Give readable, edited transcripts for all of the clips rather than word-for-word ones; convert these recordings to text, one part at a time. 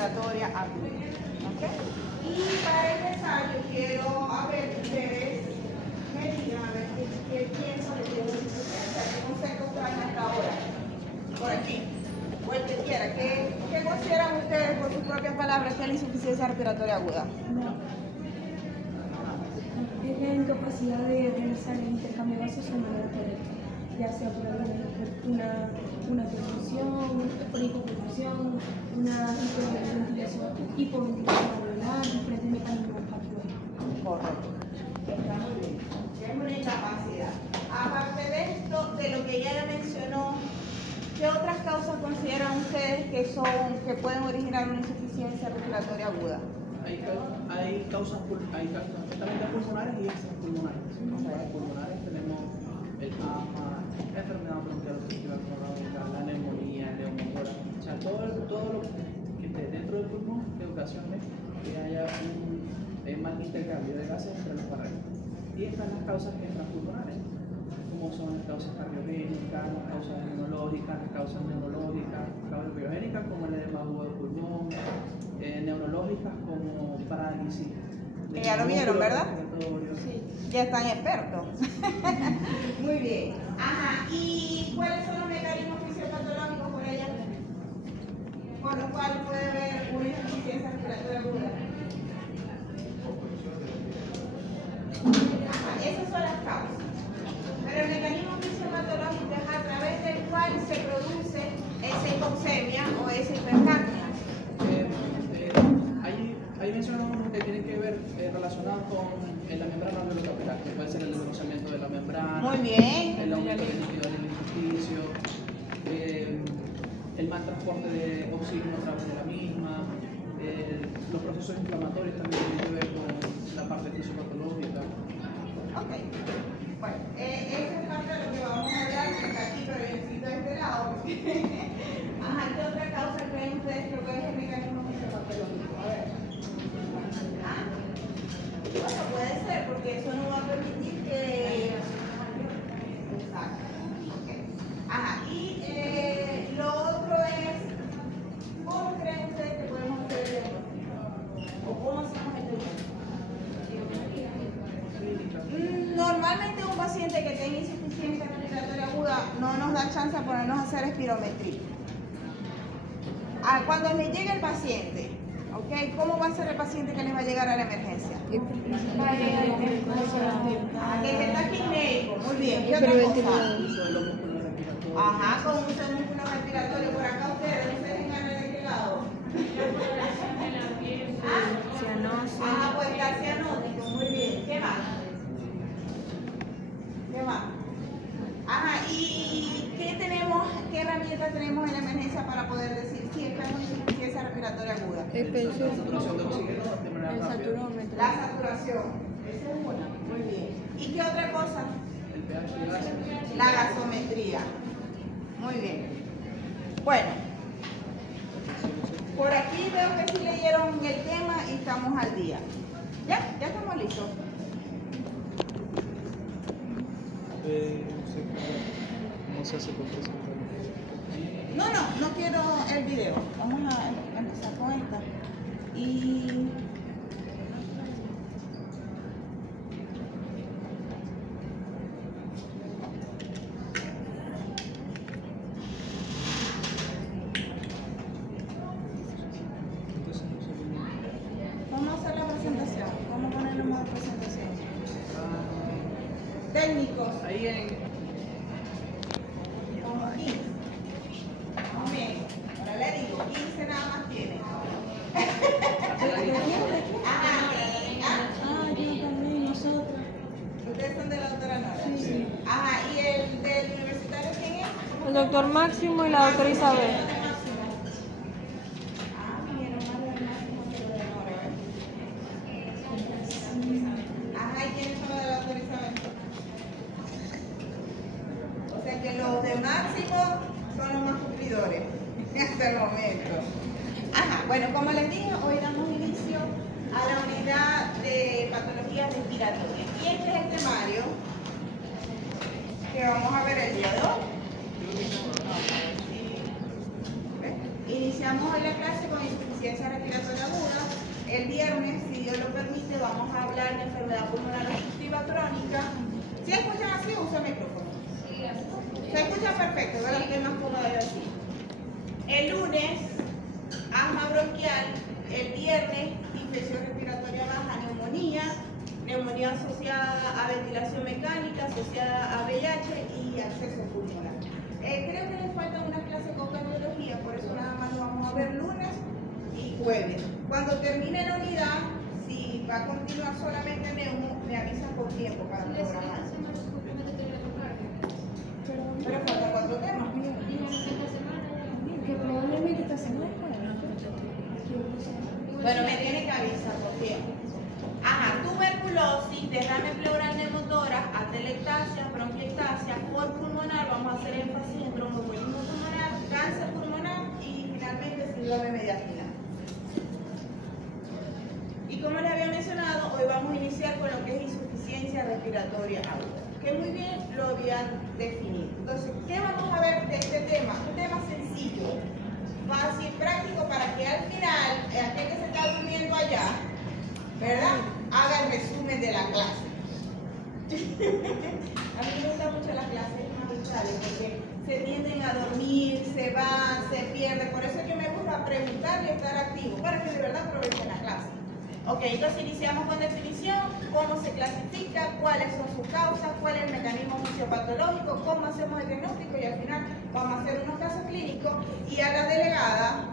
respiratoria aguda. ¿Okay? Y para empezar, yo quiero a ver ustedes me digan a ver qué piensan de insuficiencia, qué conceptos traen hasta ahora. Por aquí, o el que quiera. ¿Qué consideran ustedes por sus propias palabras que es la insuficiencia respiratoria aguda? Es la incapacidad de realizar el intercambio gaseoso de manera correcta, ya sea por una perfusión, por hipoperfusión, una hipoventilación alveolar, diferentes mecanismos patológicos. Correcto. Está muy bien. Es una incapacidad. Aparte de esto, de lo que ella ya mencionó, ¿qué otras causas consideran ustedes que pueden originar una insuficiencia respiratoria aguda? Hay causas perfectamente pulmonares y extrapulmonares. Para pulmonares tenemos el asma, la enfermedad bronquial obstructiva cronónica, la neumonía, el neumotórax, o sea, todo lo que esté dentro del pulmón que ocasione que haya un mal intercambio de gases entre los barreras. Y están las causas extrapulmonares, como son las causas cardiogénicas, las causas inmunológicas, las causas neurológicas, causas biogénicas como el edema agudo del pulmón, neurológicas como parálisis. Que ya lo vieron, ¿verdad? Sí. Ya están expertos. Muy bien. Ajá. ¿Y cuáles son los mecanismos fisiopatológicos por ella? Por los cuales puede haber una insuficiencia respiratoria aguda. Ajá. Esas son las causas. Pero el mecanismo fisiopatológico es a través del cual se produce esa hipoxemia o esa hipercapnia. Ahí mencionamos unos que tienen que ver relacionados con la membrana alveolar, que puede ser el desglosamiento de la membrana, Muy bien. el aumento de líquido en el intersticio, el mal transporte de oxígeno a través de la misma, los procesos inflamatorios también tienen que ver con la parte fisiopatológica. Ok. Bueno, eso es parte de lo que vamos a hablar, que está aquí, pero yo necesito de este lado. Ajá, ¿qué otra causa creen ustedes que puede ser el mecanismo fisiopatológico? A ver. ¿Ah? Bueno, puede ser, porque eso no va a permitir que... Exacto. Okay. Ajá, y lo otro es, ¿cómo creen ustedes que podemos hacer el diagnóstico? ¿O cómo hacemos el diagnóstico? Normalmente un paciente que tenga insuficiencia respiratoria aguda no nos da chance de ponernos a hacer espirometría. Cuando me llegue el paciente, ¿okay? ¿Cómo va a ser el paciente que les va a llegar a la emergencia? Que está aquí médico, muy bien. ¿Qué otra cosa? Ajá, con un músculo respiratorio. Por acá ustedes, ¿no se dejan de qué lado? Ajá, pues está cianótico, muy bien. ¿Qué más? ¿Qué más? Ajá, ¿y qué herramientas tenemos en la emergencia para poder decir si estamos en insuficiencia respiratoria aguda? La saturación de oxígeno de manera rápida. La saturación, esa es una, muy bien. ¿Y qué otra cosa? El pH de gases. La gasometría. Muy bien. Bueno, por aquí veo que sí leyeron el tema y estamos al día. ¿Ya? ¿Ya estamos listos? ¿Cómo se hace con presentación? No quiero el video. Vamos a empezar con esta. Y... ¿Cómo hacer la presentación? ¿Cómo poner el modo de presentación? Técnicos. Ahí en... Como 15. Muy bien. Ahora le digo, 15 nada más tiene. Ajá. Yo también, nosotros. Ustedes son de la doctora Nora. Sí. Ajá, ¿y el del universitario quién es? El doctor Máximo y la doctora Isabel. Ah, vinieron más de Máximo que de Nora, ¿verdad? Ajá, ¿y quiénes son los de la doctora Isabel? O sea que los de Máximo son los más cumplidores hasta el momento. Ajá, bueno, como les dije, hoy damos inicio a la unidad de patologías respiratorias. Y este es el temario que vamos a ver el día de hoy. Iniciamos hoy la clase con insuficiencia respiratoria. viernes, si Dios lo permite, vamos a hablar de enfermedad pulmonar obstructiva crónica. ¿Sí escuchan así? Usa el micrófono. Se escucha perfecto, ¿verdad? Estoy más cómoda yo así. El lunes, asma bronquial. El viernes, infección respiratoria baja, neumonía asociada a ventilación mecánica, asociada a VIH y acceso pulmonar. Creo que les falta una clase con cardiología, por eso nada más lo vamos a ver lunes y jueves. Cuando termine la unidad, si va a continuar solamente neumo, me avisan con tiempo para programar. Pero falta 4 temas. Que probablemente esta semana. Bueno, me tiene que avisar por tiempo. Ajá, tuberculosis, derrame pleural neumotórax, atelectasia, bronquiectasia, por pulmonar, vamos a hacer énfasis en tromboembolismo pulmonar, cáncer pulmonar y finalmente síndrome mediastinal. Y como les había mencionado, hoy vamos a iniciar con lo que es insuficiencia respiratoria aguda, que muy bien lo habían definido. Entonces, ¿qué vamos a ver de este tema? Un tema sencillo, fácil, práctico, para que al final, aquel que se está durmiendo allá, ¿verdad?, haga el resumen de la clase. A mí me gustan mucho las clases magistrales porque se tienden a dormir, se van, se pierden. Por eso es que me gusta preguntar y estar activo, para que de verdad aprovechen la clase. Ok, entonces iniciamos con definición, cómo se clasifica, cuáles son sus causas, cuál es el mecanismo fisiopatológico, cómo hacemos el diagnóstico y al final vamos a hacer unos casos clínicos. Y a la delegada,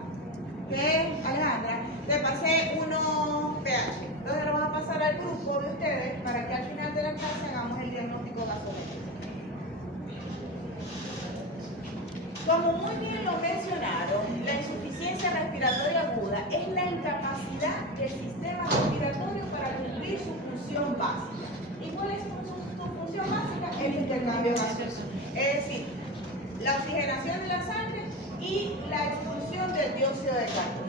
que es Alejandra, le pasé unos pH. Entonces lo vamos a pasar al grupo de ustedes para que al final de la clase hagamos el diagnóstico gasométrico. Como muy bien lo mencionaron, la insuficiencia respiratoria aguda es la incapacidad del sistema respiratorio para cumplir su función básica. ¿Y cuál es su función básica? El intercambio gaseoso. Es decir, la oxigenación de la sangre y la expulsión del dióxido de carbono.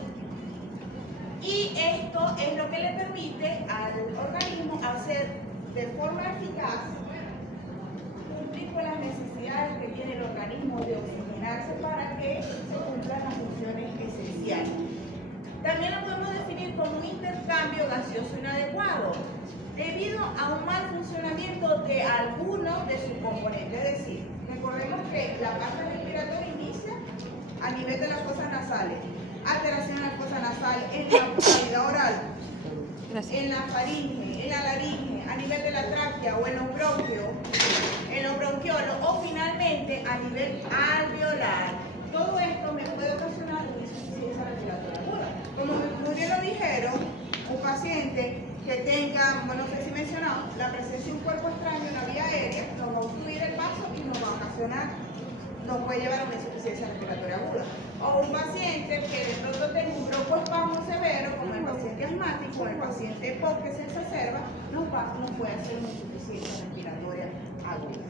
Y esto es lo que le permite al organismo hacer de forma eficaz, cumplir con las necesidades que tiene el organismo de oxigenarse para que se cumplan las funciones esenciales. También lo podemos definir como un intercambio gaseoso inadecuado, debido a un mal funcionamiento de alguno de sus componentes. Es decir, recordemos que la parte respiratoria inicia a nivel de las fosas nasales, alteración en la fosa nasal, en la cavidad oral, en la faringe, en la laringe, a nivel de la tráquea o en los bronquiolos o finalmente a nivel alveolar. Todo esto me puede ocasionar una insuficiencia respiratoria aguda. Como muy bien lo dijeron, un paciente que tenga, bueno, no sé si mencionamos, la presencia de un cuerpo extraño en la vía aérea nos va a obstruir el paso y nos va a ocasionar, nos puede llevar a una insuficiencia respiratoria aguda. O un paciente que de pronto tenga un broncoespasmo severo, como el paciente asmático o el paciente POC que se exacerba, nos puede hacer una insuficiencia respiratoria aguda.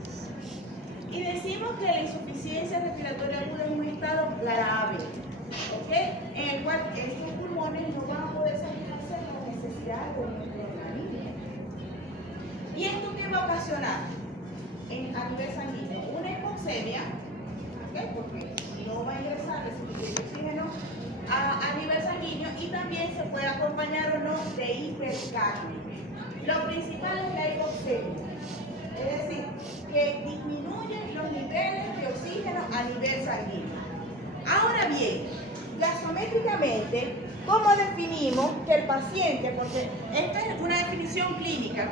Y decimos que la insuficiencia respiratoria aguda es un estado grave, ¿ok?, en el cual estos pulmones no van a poder satisfacer las necesidades de nuestro organismo. ¿Y esto qué va a ocasionar? A nivel sanguíneo, una hipoxemia, ¿okay?, porque no va a ingresar el suficiente oxígeno a nivel sanguíneo, y también se puede acompañar o no de hipercapnia. Lo principal es la hipoxemia, es decir, que disminuyen los niveles de oxígeno a nivel sanguíneo. Ahora bien, gasométricamente, ¿cómo definimos que el paciente, porque esta es una definición clínica, el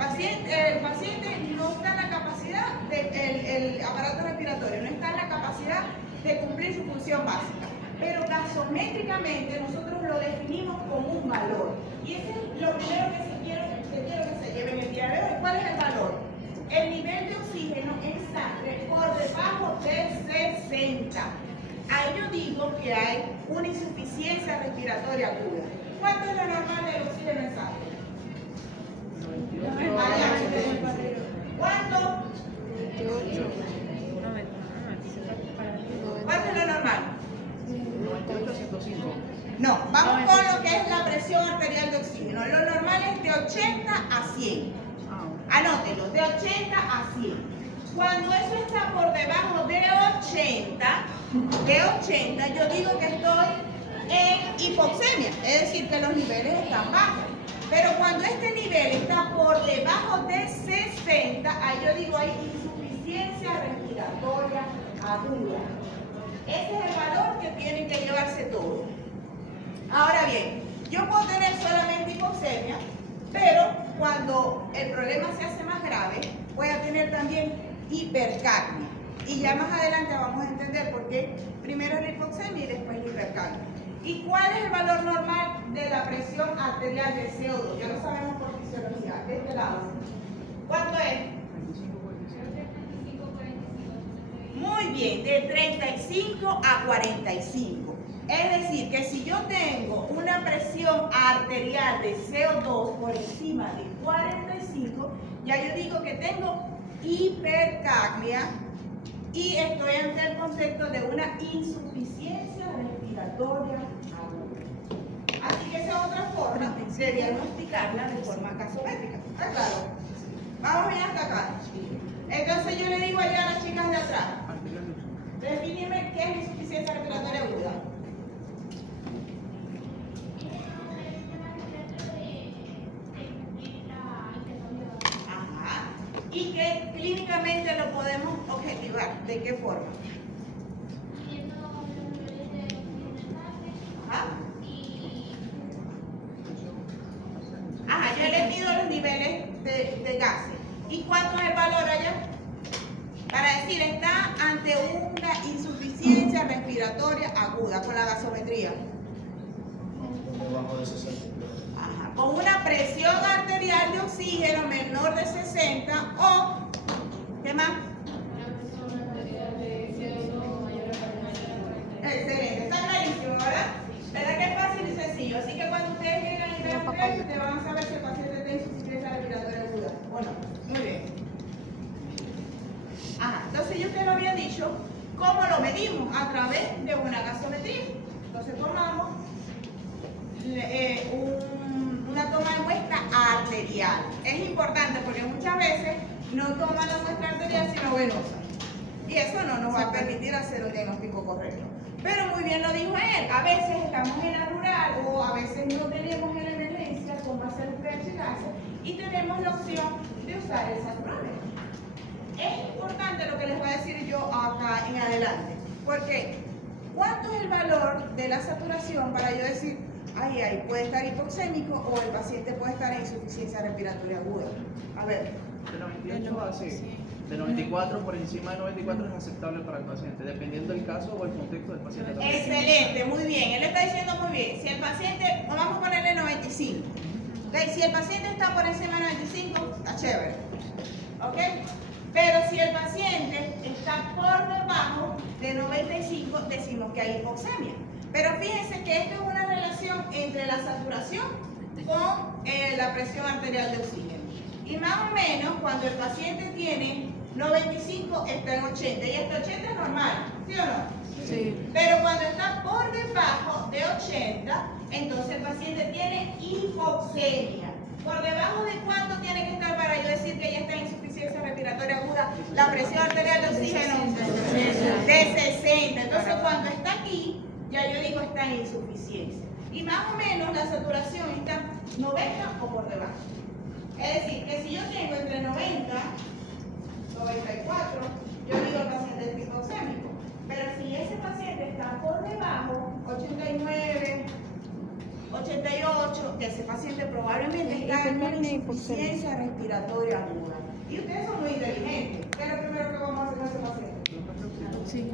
paciente no está en la capacidad del aparato respiratorio, no está en la capacidad de cumplir su función básica, pero gasométricamente nosotros lo definimos como un valor, y ese es lo primero que quiero que se lleven el día de hoy. ¿Cuál es el valor? El nivel de oxígeno en sangre por debajo de 60. Ahí yo digo que hay una insuficiencia respiratoria aguda. ¿Cuánto es lo normal del oxígeno en sangre? ¿Cuánto? ¿Cuánto es lo normal? 98 a 105. No, vamos con lo que es la presión arterial de oxígeno. Lo normal es de 80 a 100. Anótelo, de 80 a 100. Cuando eso está por debajo de 80, yo digo que estoy en hipoxemia, es decir, que los niveles están bajos. Pero cuando este nivel está por debajo de 60, ahí yo digo hay insuficiencia respiratoria aguda. Ese es el valor que tienen que llevarse todos. Ahora bien, yo puedo tener solamente hipoxemia, pero cuando el problema se hace más grave, voy a tener también hipercapnia. Y ya más adelante vamos a entender por qué primero es la hipoxemia y después la hipercapnia. ¿Y cuál es el valor normal de la presión arterial del CO2? Ya lo sabemos por fisiología, de este lado. ¿Cuánto es? Muy bien, de 35 a 45. Es decir, que si yo tengo una presión arterial de CO2 por encima de 45, ya yo digo que tengo hipercapnia y estoy ante el concepto de una insuficiencia respiratoria aguda. Así que esa es otra forma de diagnosticarla de forma gasométrica. ¿Está claro? Vamos bien hasta acá. Entonces yo le digo allá a las chicas de atrás, defíneme qué es insuficiencia respiratoria aguda. Ajá. Y que clínicamente lo podemos objetivar. ¿De qué forma? Ajá. Ajá, yo le mido los niveles de gases. ¿Y cuánto es el valor allá? Para decir, está ante una insuficiencia respiratoria aguda con la gasometría. Debajo de 60. Ajá, con una presión arterial de oxígeno menor de 60 o, ¿qué más? Excelente, está clarísimo, ¿verdad? ¿Verdad que es fácil y sencillo? Así que cuando ustedes llegan y vean esto, ustedes van a saber si el paciente tiene insuficiencia respiratoria aguda o no. Muy bien. Ajá, entonces yo te lo había dicho, ¿cómo lo medimos? A través de una gasometría. Entonces tomamos una toma de muestra arterial. Es importante porque muchas veces no toman la muestra arterial sino venosa. Y eso no nos va a permitir hacer un diagnóstico correcto. Pero muy bien lo dijo él, a veces estamos en la rural o a veces no tenemos en la emergencia cómo hacer un pH gases y tenemos la opción de usar el saturómetro. Es importante lo que les voy a decir yo acá en adelante, porque ¿cuánto es el valor de la saturación para yo decir, ay, puede estar hipoxémico o el paciente puede estar en insuficiencia respiratoria aguda? A ver. De 98 a 100. De 94, por encima de 94 es aceptable para el paciente, dependiendo del caso o el contexto del paciente también. Excelente, muy bien. Él está diciendo muy bien. Si el paciente, vamos a ponerle 95. ¿Okay? Si el paciente está por encima de 95, está chévere. ¿Ok? Pero si el paciente está por debajo de 95, decimos que hay hipoxemia. Pero fíjense que esto es una relación entre la saturación con la presión arterial de oxígeno. Y más o menos cuando el paciente tiene 95 está en 80 y hasta 80 es normal, ¿sí o no? Sí. Pero cuando está por debajo de 80, entonces el paciente tiene hipoxemia. ¿Por debajo de cuánto tiene que estar para yo decir que ya está en insuficiencia respiratoria aguda? La presión arterial de oxígeno de 60. Entonces cuando está aquí, ya yo digo está en insuficiencia. Y más o menos la saturación está 90 o por debajo. Es decir, que si yo tengo entre 90 y 94, yo digo el paciente es hipoxémico. Pero si ese paciente está por debajo, 89, 88, ese paciente probablemente está en insuficiencia respiratoria aguda. Y ustedes son muy inteligentes. ¿Qué es lo primero que vamos a hacer con ese paciente? Sí.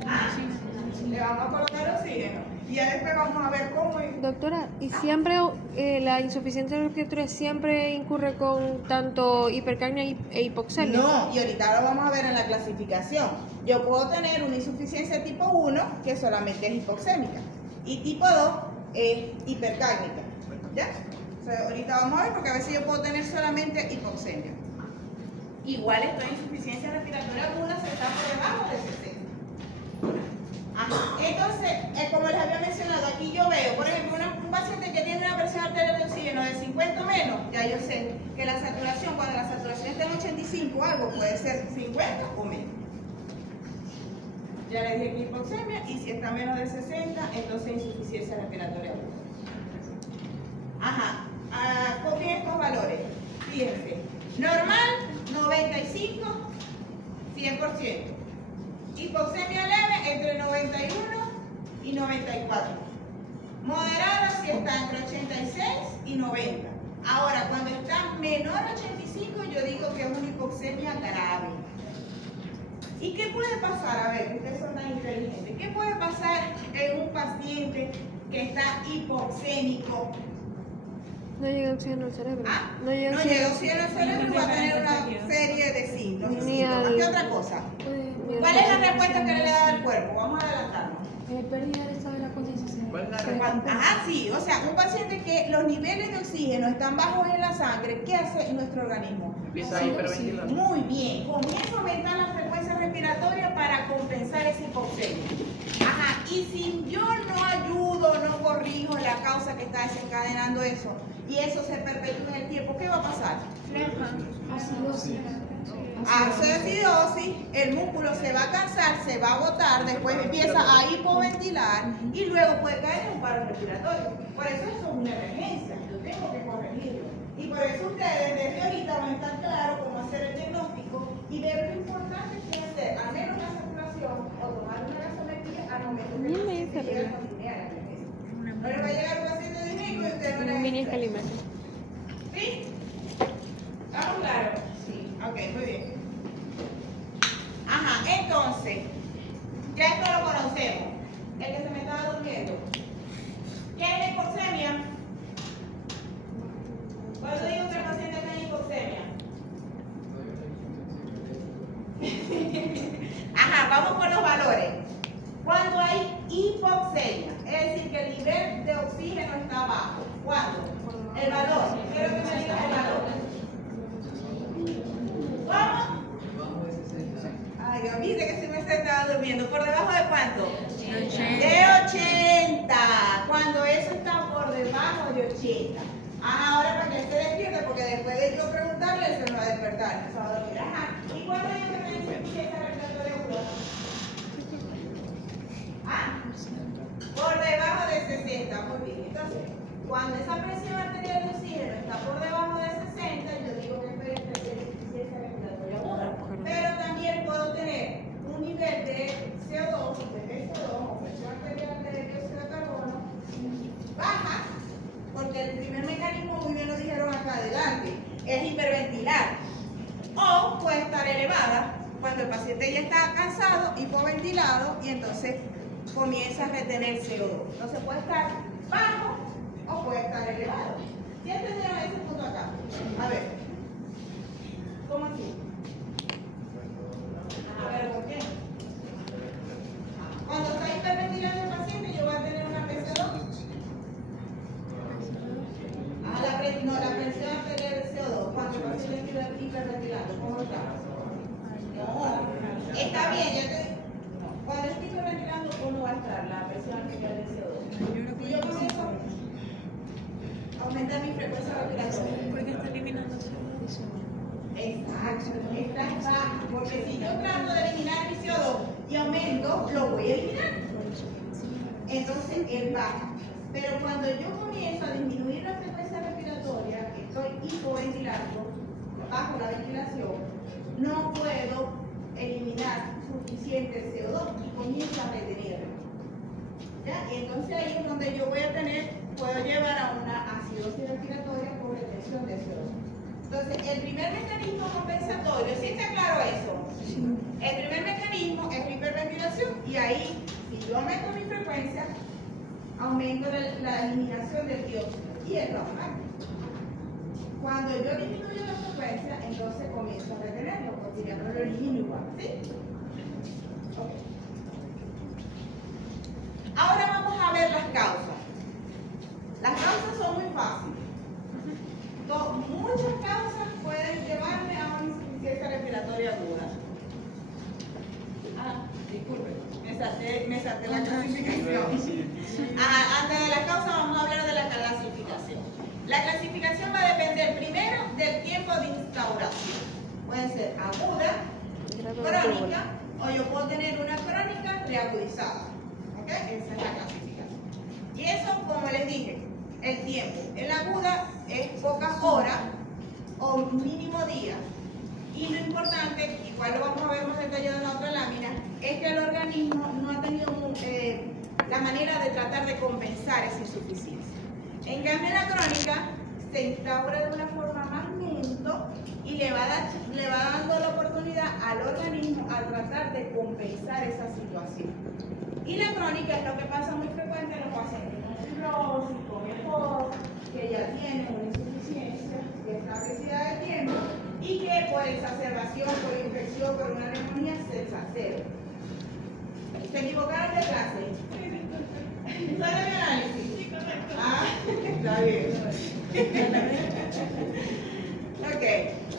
Le vamos a colocar oxígeno. Y ya después vamos a ver cómo es. Doctora, ¿y siempre la insuficiencia respiratoria siempre incurre con tanto hipercapnia e hipoxemia? No, y ahorita lo vamos a ver en la clasificación. Yo puedo tener una insuficiencia tipo 1, que solamente es hipoxémica, y tipo 2 es hipercápnica. ¿Ya? O sea, ahorita vamos a ver, porque a veces yo puedo tener solamente hipoxemia. Igual estoy en insuficiencia respiratoria aguda, se está por debajo de 60. Entonces, como les había mencionado, aquí yo veo, por ejemplo, un paciente que tiene una presión arterial de oxígeno de 50 o menos, ya yo sé que la saturación, cuando la saturación está en 85 o algo, puede ser 50 o menos. Ya les dije que hipoxemia, y si está menos de 60, entonces insuficiencia respiratoria aguda. Ajá. ¿Copien valores. Fíjense, normal 95, 100%. Hipoxemia leve entre 91 y 94. Moderada si está entre 86 y 90. Ahora, cuando está menor a 85, yo digo que es una hipoxemia grave. ¿Y qué puede pasar? A ver, ustedes son tan inteligentes. ¿Qué puede pasar en un paciente que está hipoxémico? No llega oxígeno al cerebro. ¿Ah? No llega No llega oxígeno al cerebro y va a tener una serie de signos y Ni síntomas. al- ¿Qué otra cosa? ¿Cuál es la respuesta que le da el cuerpo? Vamos a adelantarnos. Pérdida del estado de la conciencia ¿Cuál es la cerebral. respuesta? Ajá, sí, o sea, un paciente que los niveles de oxígeno están bajos en la sangre, ¿qué hace en nuestro organismo? Empieza a hiperventilar. Muy bien, comienza a aumentar la frecuencia respiratoria para compensar ese hipoxemia. Ajá, y si yo no ayudo, no corrijo la causa que está desencadenando eso, y eso se perpetúa en el tiempo, ¿qué va a pasar? Acidosis. Acidosis, el músculo se va a cansar, se va a agotar, después empieza a hipoventilar y luego puede caer en un paro respiratorio. Por eso es una emergencia, yo tengo que corregirlo. Y por eso ustedes desde ahorita van a estar claros cómo hacer el diagnóstico y ver lo importante que es hacer al menos la saturación o tomar una gasometría al momento que el paciente llega con disnea a la emergencia. No le va a llegar un paciente disnéico y usted no le va a Mini decir. escalímetro. ¿Sí? ¿Estamos claros? Sí. Ok, muy bien. Ajá, entonces, ya esto lo conocemos. El que se me estaba durmiendo. ¿Qué es la hipoxemia? Cuando digo que el paciente está en hipoxemia. Ajá, vamos con los valores. Cuando hay hipoxemia, es decir, que el nivel de oxígeno está bajo. ¿Cuándo? El valor. Quiero que me digas el valor. ¿Cómo? Ay, Dios, viste que si me estaba durmiendo. ¿Por debajo de cuánto? De 80. Cuando eso está por debajo de 80. Ahora para que esté despierte, porque después de yo preguntarle, él se me va a despertar. Se va a dormir. Ajá. ¿Y cuándo hay que me dice esa respiratoria aguda? Ah, por debajo de 60. Muy bien. Entonces, cuando esa presión arterial de oxígeno está por debajo de 60, yo digo que estoy en insuficiencia respiratoria aguda. Pero también puedo tener un nivel de CO2, de CO2 o presión arterial de dióxido de carbono baja, porque el primer mecanismo, muy bien lo dijeron acá adelante, es hiperventilar. O puede estar elevada cuando el paciente ya está cansado, hipoventilado, y entonces comienza a retener CO2. Entonces puede estar bajo o puede estar elevado. ¿Ya entendieron ese punto acá? A ver. ¿Cómo así? A ver, ¿por qué? Cuando está hiperventilando el paciente, yo voy a tener una PCO2. La presión arterial de CO2. Cuando el paciente está hiperventilando, ¿cómo está? No. Está bien, ya te... Cuando estoy hiperventilando, ¿cómo va a estar la presión arterial de CO2? Si yo comienzo a aumentar mi frecuencia respiratoria. Porque está eliminando CO2. Exacto, está baja, porque si yo trato de eliminar mi CO2 y aumento, lo voy a eliminar. Entonces él baja. Pero cuando yo comienzo a disminuir la frecuencia respiratoria, estoy hipoventilando, bajo la ventilación, no puedo eliminar suficiente CO2 y comienzo a retenerlo. ¿Ya? Y entonces ahí es donde yo voy a tener, puedo llevar a una acidosis respiratoria por retención de CO2. Entonces, el primer mecanismo compensatorio, ¿sí está claro eso? El primer mecanismo es la hiperventilación y ahí, si yo aumento mi frecuencia, aumento la eliminación del dióxido y él va a bajar. Cuando yo disminuyo la frecuencia, entonces comienzo a retenerlo, porque ya no lo elimino igual, ¿sí? Okay. Ahora vamos a ver las causas. Las causas son muy fáciles. Muchas causas pueden llevarme a una insuficiencia respiratoria aguda. Ah, disculpe, me salté la clasificación. Antes de la causa vamos a hablar de la clasificación. La clasificación va a depender primero del tiempo de instauración. Puede ser aguda, crónica, o yo puedo tener una crónica reagudizada. ¿Ok? Esa es la clasificación. Y eso, como les dije, el tiempo. En la aguda es pocas horas o mínimo días. Y lo importante, igual lo vamos a ver más detallado en la otra lámina, es que el organismo no ha tenido la manera de tratar de compensar esa insuficiencia. En cambio, en la crónica se instaura de una forma más lento y le va dando la oportunidad al organismo a tratar de compensar esa situación. Y la crónica es lo que pasa muy frecuente en los pacientes con fibrosis, con EPOC, que ya tienen una insuficiencia establecida de tiempo y que por exacerbación, por infección, por una neumonía se exacerba. ¿Se equivocaron de clase? ¿Sale mi análisis? Ah, está bien. Ok.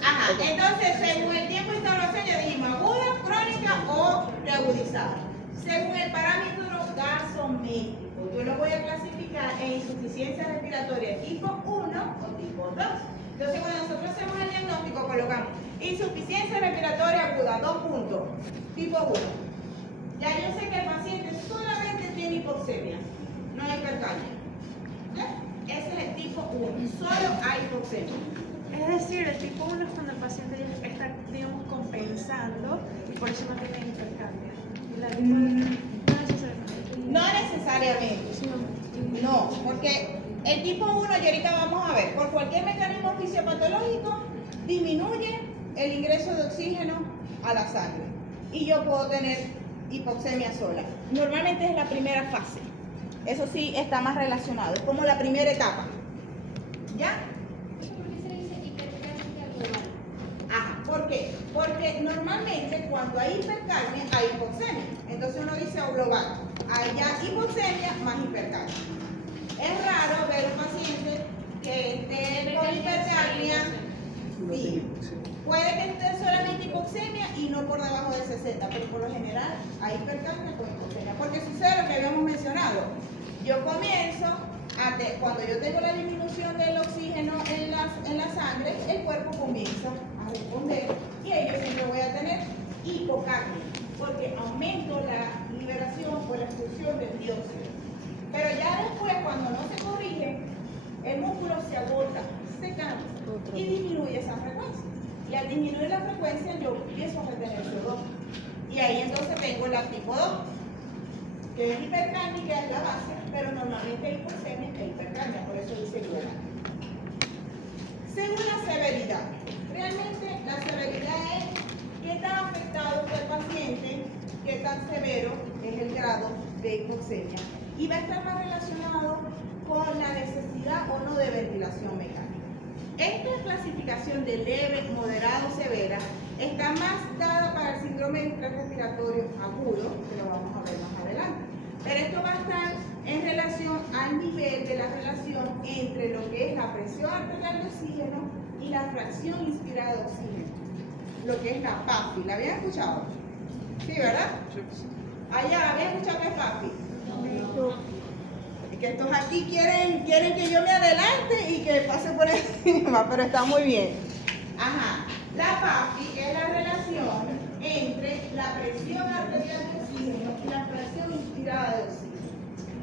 Ajá. Entonces, según el tiempo de instauración, ya dijimos aguda, crónica o reagudizada. Según el parámetro gasométrico, yo lo voy a clasificar en insuficiencia respiratoria tipo 1 o tipo 2. Entonces, cuando nosotros hacemos el diagnóstico, colocamos insuficiencia respiratoria aguda, 2 puntos, tipo 1. Ya yo sé que el paciente solamente tiene hipoxemia, no hay hipercalcia. ¿Ya? Ese es el tipo 1, solo hay hipoxemia. Es decir, el tipo 1 es cuando el paciente ya está, digamos, compensando y por eso no tiene hipercambia. Y la no necesariamente. No necesariamente. No, porque el tipo 1, y ahorita vamos a ver, por cualquier mecanismo fisiopatológico, disminuye el ingreso de oxígeno a la sangre. Y yo puedo tener hipoxemia sola. Normalmente es la primera fase. Eso sí está más relacionado, es como la primera etapa. ¿Ya? ¿Por qué se le dice hipercalcia global? Ajá, ¿por qué? Porque normalmente cuando hay hipercalmia hay hipoxemia. Entonces uno dice global, hay ya hipoxemia más hipercalmia. Es raro ver un paciente que esté con hipercalmia. Sí. Puede que esté solamente hipoxemia y no por debajo de 60, pero por lo general hay hipercalmia con hipoxemia. Porque sucede lo que habíamos mencionado. Yo comienzo, cuando yo tengo la disminución del oxígeno en la sangre, el cuerpo comienza a responder y ahí yo siempre voy a tener hipocalmia, porque aumento la liberación o la expulsión del dióxido. Pero ya después, cuando no se corrige, el músculo se agota, se cansa y disminuye esa frecuencia. Y al disminuir la frecuencia, yo empiezo a retener CO2. Y ahí entonces tengo la tipo 2, que es hipercálmica, es la base, pero normalmente hay hipoxemia e hipercalmia, por eso dice global. Según la severidad, realmente la severidad es qué tan afectado está el paciente, qué tan severo es el grado de hipoxemia. Y va a estar más relacionado con la necesidad o no de ventilación mecánica. Esta clasificación de leve, moderado, severa está más dada para el síndrome de estrés respiratorio agudo, que lo vamos a ver más adelante. Pero esto va a estar en relación al nivel de la relación entre lo que es la presión arterial de oxígeno y la fracción inspirada de oxígeno, lo que es la PAFI. ¿La habían escuchado? Sí, ¿verdad? Allá, ¿habían escuchado qué es PAFI? Que estos aquí quieren que yo me adelante y que pase por encima, pero está muy bien. Ajá. La PAFI es la relación entre la presión arterial de oxígeno y la fracción inspirada de oxígeno.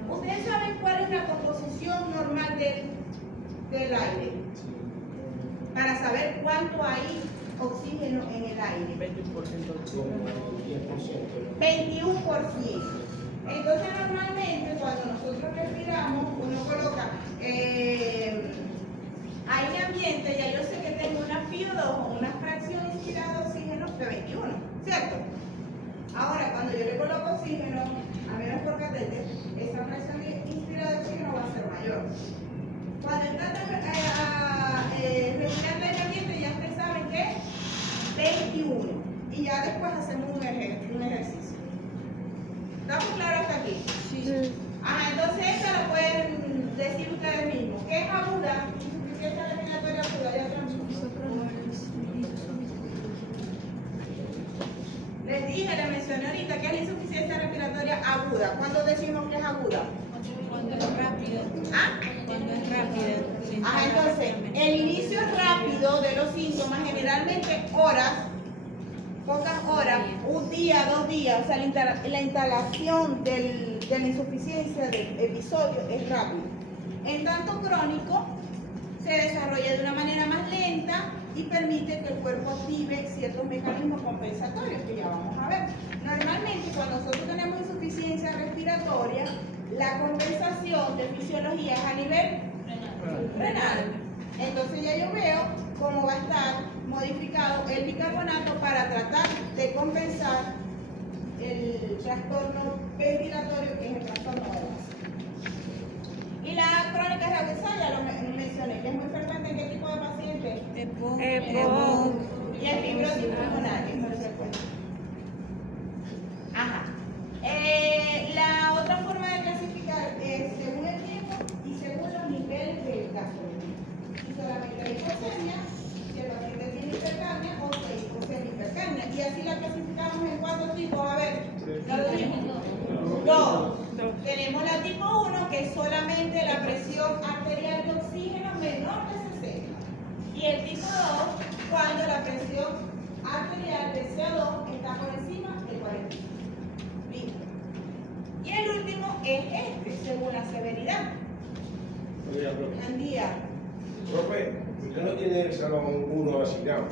¿Ustedes saben cuál es la composición normal del aire? Para saber cuánto hay oxígeno en el aire. 21% oxígeno. 21%. Entonces normalmente cuando nosotros respiramos, uno coloca aire ambiente, ya yo sé que tengo una FIO2 o una fracción inspirada de oxígeno de 21, ¿cierto? Ahora cuando yo le coloco oxígeno, a menos por catéter, esa fracción inspirada de oxígeno va a ser mayor. Cuando está respirando aire ambiente, ya ustedes saben que es 21 y ya después hacemos un ejercicio. ¿Estamos claros hasta aquí? Sí. Entonces esta la pueden decir ustedes mismos. ¿Qué es aguda? Insuficiencia respiratoria aguda. Ya les dije, les mencioné ahorita que es la insuficiencia respiratoria aguda. ¿Cuándo decimos que es aguda? Cuando es rápido. Cuando es rápido. Entonces, el inicio rápido de los síntomas, generalmente horas, pocas horas, un día, 2 días, o sea, la instalación de la insuficiencia del episodio es rápido. En tanto crónico, se desarrolla de una manera más lenta y permite que el cuerpo active ciertos mecanismos compensatorios que ya vamos a ver. Normalmente, cuando nosotros tenemos insuficiencia respiratoria, la compensación de fisiología es a nivel renal. Entonces ya yo veo cómo va a estar modificado el bicarbonato para tratar de compensar el trastorno ventilatorio, que es el trastorno de base. Y la crónica reumática, ya lo mencioné, que es muy frecuente en qué tipo de paciente. EPOC. Y el fibrosis pulmonar es muy frecuente. Ajá. La otra forma de clasificar es según el tiempo y según los niveles del gasolina. Y solamente hay hipoxemia, si el paciente tiene hipercapnia o hipoxemia-hipercapnia. Y así la clasificamos en cuántos tipos. A ver, dos. Tenemos la tipo 1, que es solamente la presión arterial de oxígeno menor de 60. Y el tipo 2, cuando la presión arterial de CO2 está por encima de 45. Listo. Y el último es este, según la severidad. Buen día. Profe, usted no tiene el salón 1 asignado.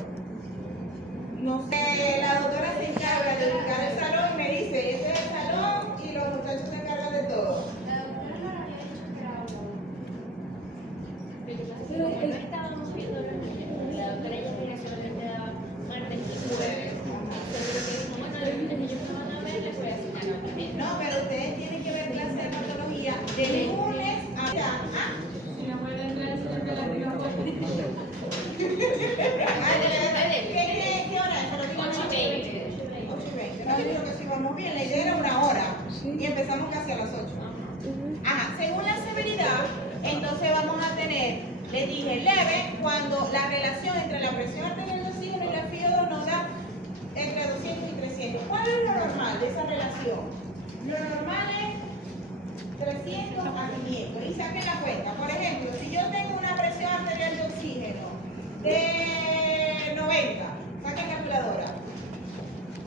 No sé, la doctora se encarga de ubicar el salón y me dice, este es el salón y los muchachos se encargan de todo. Estábamos viendo la doctora ella quería solamente dar martes y jueves. Bueno, los niños que van a ver les voy a asignar también. No, pero ustedes tienen que ver clase de patología de lunes a ¿Qué hora es? 8:20. 8:20. No, yo creo que sí vamos bien. La idea era una hora y empezamos casi a las 8. Ajá, según la severidad, entonces vamos a tener, les dije, leve, cuando la relación entre la presión arterial de oxígeno y la FiO2 nos da entre 200 y 300. ¿Cuál es lo normal de esa relación? Lo normal es 300 a 500. Y saquen la cuenta. Por ejemplo, si yo tengo una presión arterial de oxígeno de 90, saquen calculadora,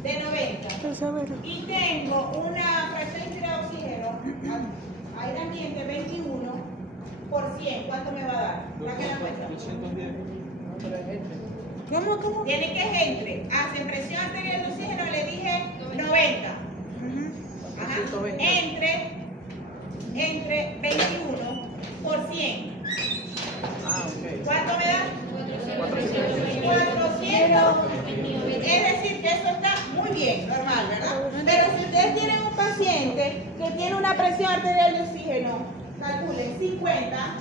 de 90, y tengo una presión inspirada de oxígeno, aire ambiente 21 por 100, ¿cuánto me va a dar? Saquen la cuenta. 210. ¿Cómo? Tiene que entre, hacen presión arterial de oxígeno, le dije 90. Ajá. 120. Entre 21 por 100. Ah, ok. ¿Cuánto me da? 400. 400. Es decir, que eso está muy bien, normal, ¿verdad? Pero si ustedes tienen un paciente que tiene una presión arterial de oxígeno, calculen 50,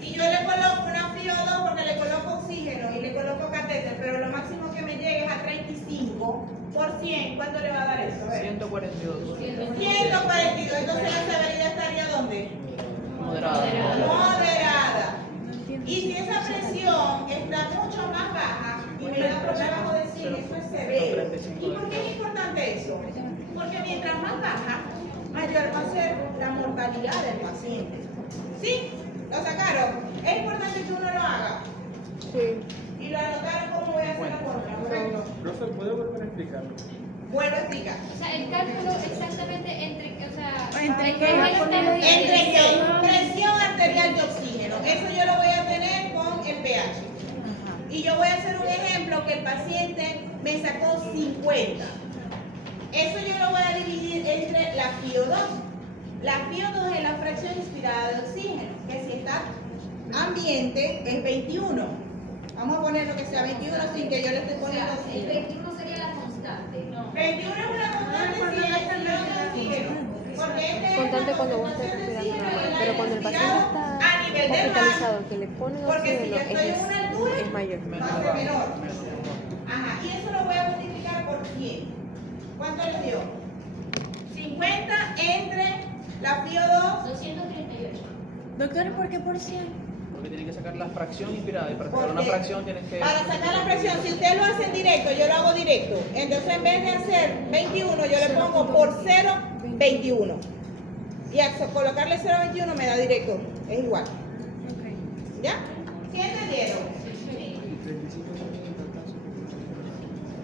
y yo le coloco una FiO2 porque le coloco oxígeno y le coloco catéter, pero lo máximo que me llegue es a 35 por 100, ¿cuánto le va a dar eso? A ver. 142. 142, entonces la severidad estaría ¿dónde? Moderada. Moderada. Y si esa presión está mucho más baja y me da por debajo de 100, eso es severo. ¿Y por qué es importante eso? Porque mientras más baja, mayor va a ser la mortalidad del paciente. ¿Sí? ¿Lo sacaron? Es importante que uno lo haga. Sí. Y lo anotaron cómo voy a hacer la fórmula, ¿correcto? Profe, ¿puede volver a explicarlo? Vuelvo a explicar. O sea, el cálculo exactamente entre, o sea, ¿Entre qué? ¿Entre qué? Presión arterial de oxígeno. Eso yo lo voy a tener con el pH. Y yo voy a hacer un ejemplo que el paciente me sacó 50. Eso yo lo voy a dividir entre la FiO2. La FiO2 es la fracción inspirada de oxígeno, que si está ambiente es 21. Vamos a poner lo que sea 21 sin que yo le esté poniendo el 5. 21 sería la constante. 21 es una constante si es el de oxígeno. Porque este es Constante la cuando vos estás concentración de respirando oxígeno normal, en el pero aire cuando el paciente respirado está a nivel del mar. hospitalizado, que le ponen Porque si yo oxígeno, estoy en una altura, es mayor. va a ser menor. Ajá, y eso lo voy a multiplicar por 100. ¿Cuánto le dio? 50 entre la FiO2 238. Doctor, ¿por qué por 100? Porque tiene que sacar la fracción inspirada. Y para sacar una Porque fracción tienes que. para sacar la fracción, si usted lo hace en directo, yo lo hago directo. Entonces en vez de hacer 21, yo le pongo por 0,21. Y al colocarle 0,21 me da directo. Es igual. ¿Ya? ¿Sí entendieron?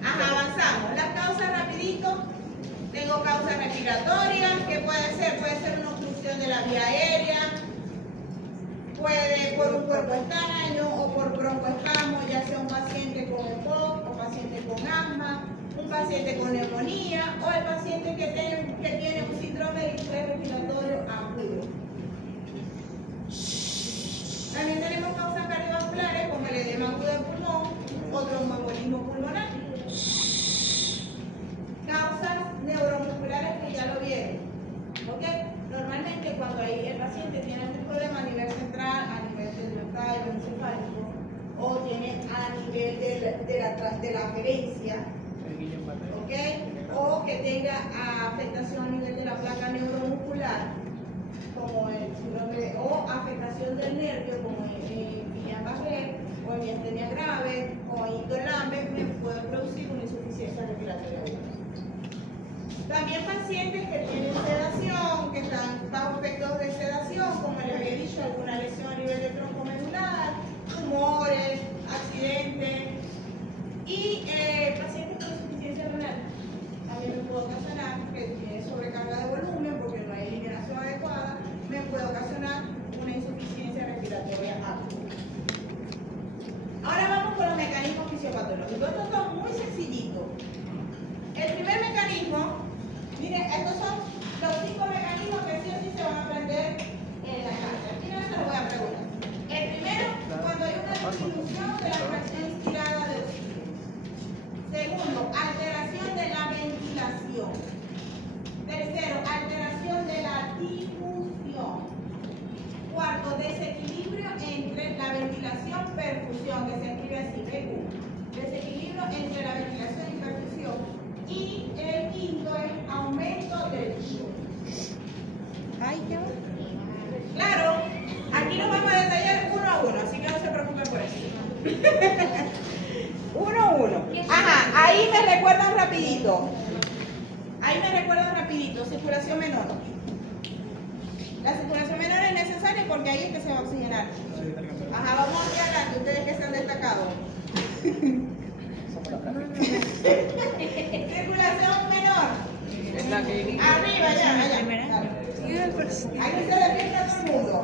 Ajá, avanzamos. Las causas rapidito. Tengo causas respiratorias. ¿Qué puede ser? Puede ser una obstrucción de la vía aérea. por un cuerpo extraño o por broncoespasmo, ya sea un paciente con EPOC o paciente con asma, un paciente con neumonía o el paciente que tiene un síndrome de distrés respiratorio agudo. También tenemos causas cardiovasculares como el edema agudo del pulmón o tromboembolismo pulmonar. Causas neuromusculares que ya lo vieron. ¿Ok? Normalmente cuando el paciente tiene algún problema a nivel central, a nivel cerebral, encefálico, o tiene a nivel de la aferencia, ¿ok? O que tenga afectación a nivel de la placa neuromuscular, como el síndrome, o afectación del nervio, como en Guillain-Barré, o en miastenia grave, o en Lambert, me puede producir una insuficiencia respiratoria aguda. También pacientes que tienen sedación, que están bajo efectos de sedación, como les había dicho, alguna lesión a nivel de tronco medular, tumores, accidentes, y pacientes con insuficiencia renal. También me puede ocasionar, que tiene sobrecarga de volumen porque no hay eliminación adecuada, me puede ocasionar una insuficiencia respiratoria aguda. Ahora vamos con los mecanismos fisiopatológicos. Estos son muy sencillitos. El primer mecanismo, miren, estos son los 5 mecanismos que sí o sí se van a aprender en la clase. Aquí no se los voy a preguntar. El primero, cuando hay una disminución de la fracción inspirada de oxígeno. Segundo, alteración de la ventilación. Tercero, alteración de la difusión. Cuarto, desequilibrio entre la ventilación-perfusión, que se escribe así, PQ. Desequilibrio entre la ventilación y perfusión. Y el quinto es aumento del flujo. Ay, ya. Claro, aquí nos vamos a detallar uno a uno, así que no se preocupen por eso. Uno a uno. Ajá, ahí me recuerdan rapidito. Circulación menor. La circulación menor es necesaria porque ahí es que se va a oxigenar. Ajá, vamos aquí adelante, ustedes que se han destacado. Circulación menor. Arriba, allá. Aquí se despierta todo el mundo.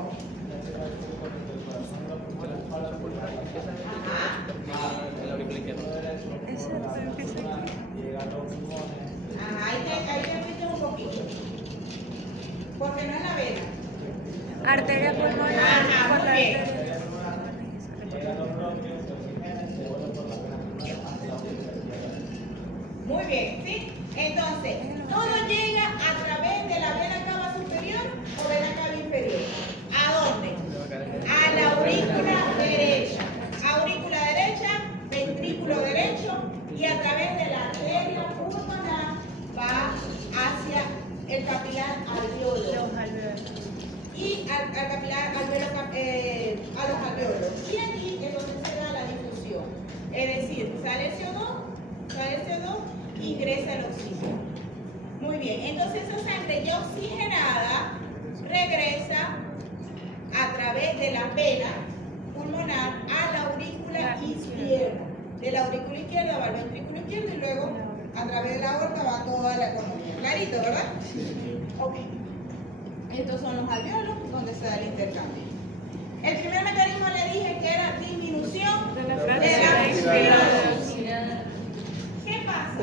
Ajá, ahí te fuiste un poquito. Porque no es la vena. Arteria pulmonar. Ajá, por muy la bien. arteria. Muy bien, ¿sí? Entonces, todo llega a través de la vena cava superior o vena cava inferior. ¿A dónde? A la aurícula derecha. Aurícula derecha, ventrículo derecho, y a través de la arteria pulmonar va hacia el capilar alveolo. Y al capilar alveolo, a los alveolos. Y aquí es donde se da la difusión. Es decir, sale el CO2, ingresa el oxígeno. Muy bien, entonces esa sangre ya oxigenada regresa a través de la vena pulmonar a la aurícula izquierda. De la aurícula izquierda va al ventrículo izquierdo y luego a través de la aorta va toda la economía. Clarito, ¿verdad? Ok. Estos son los alveolos donde se da el intercambio. El primer mecanismo le dije que era disminución de la respiración. ¿Qué pasa?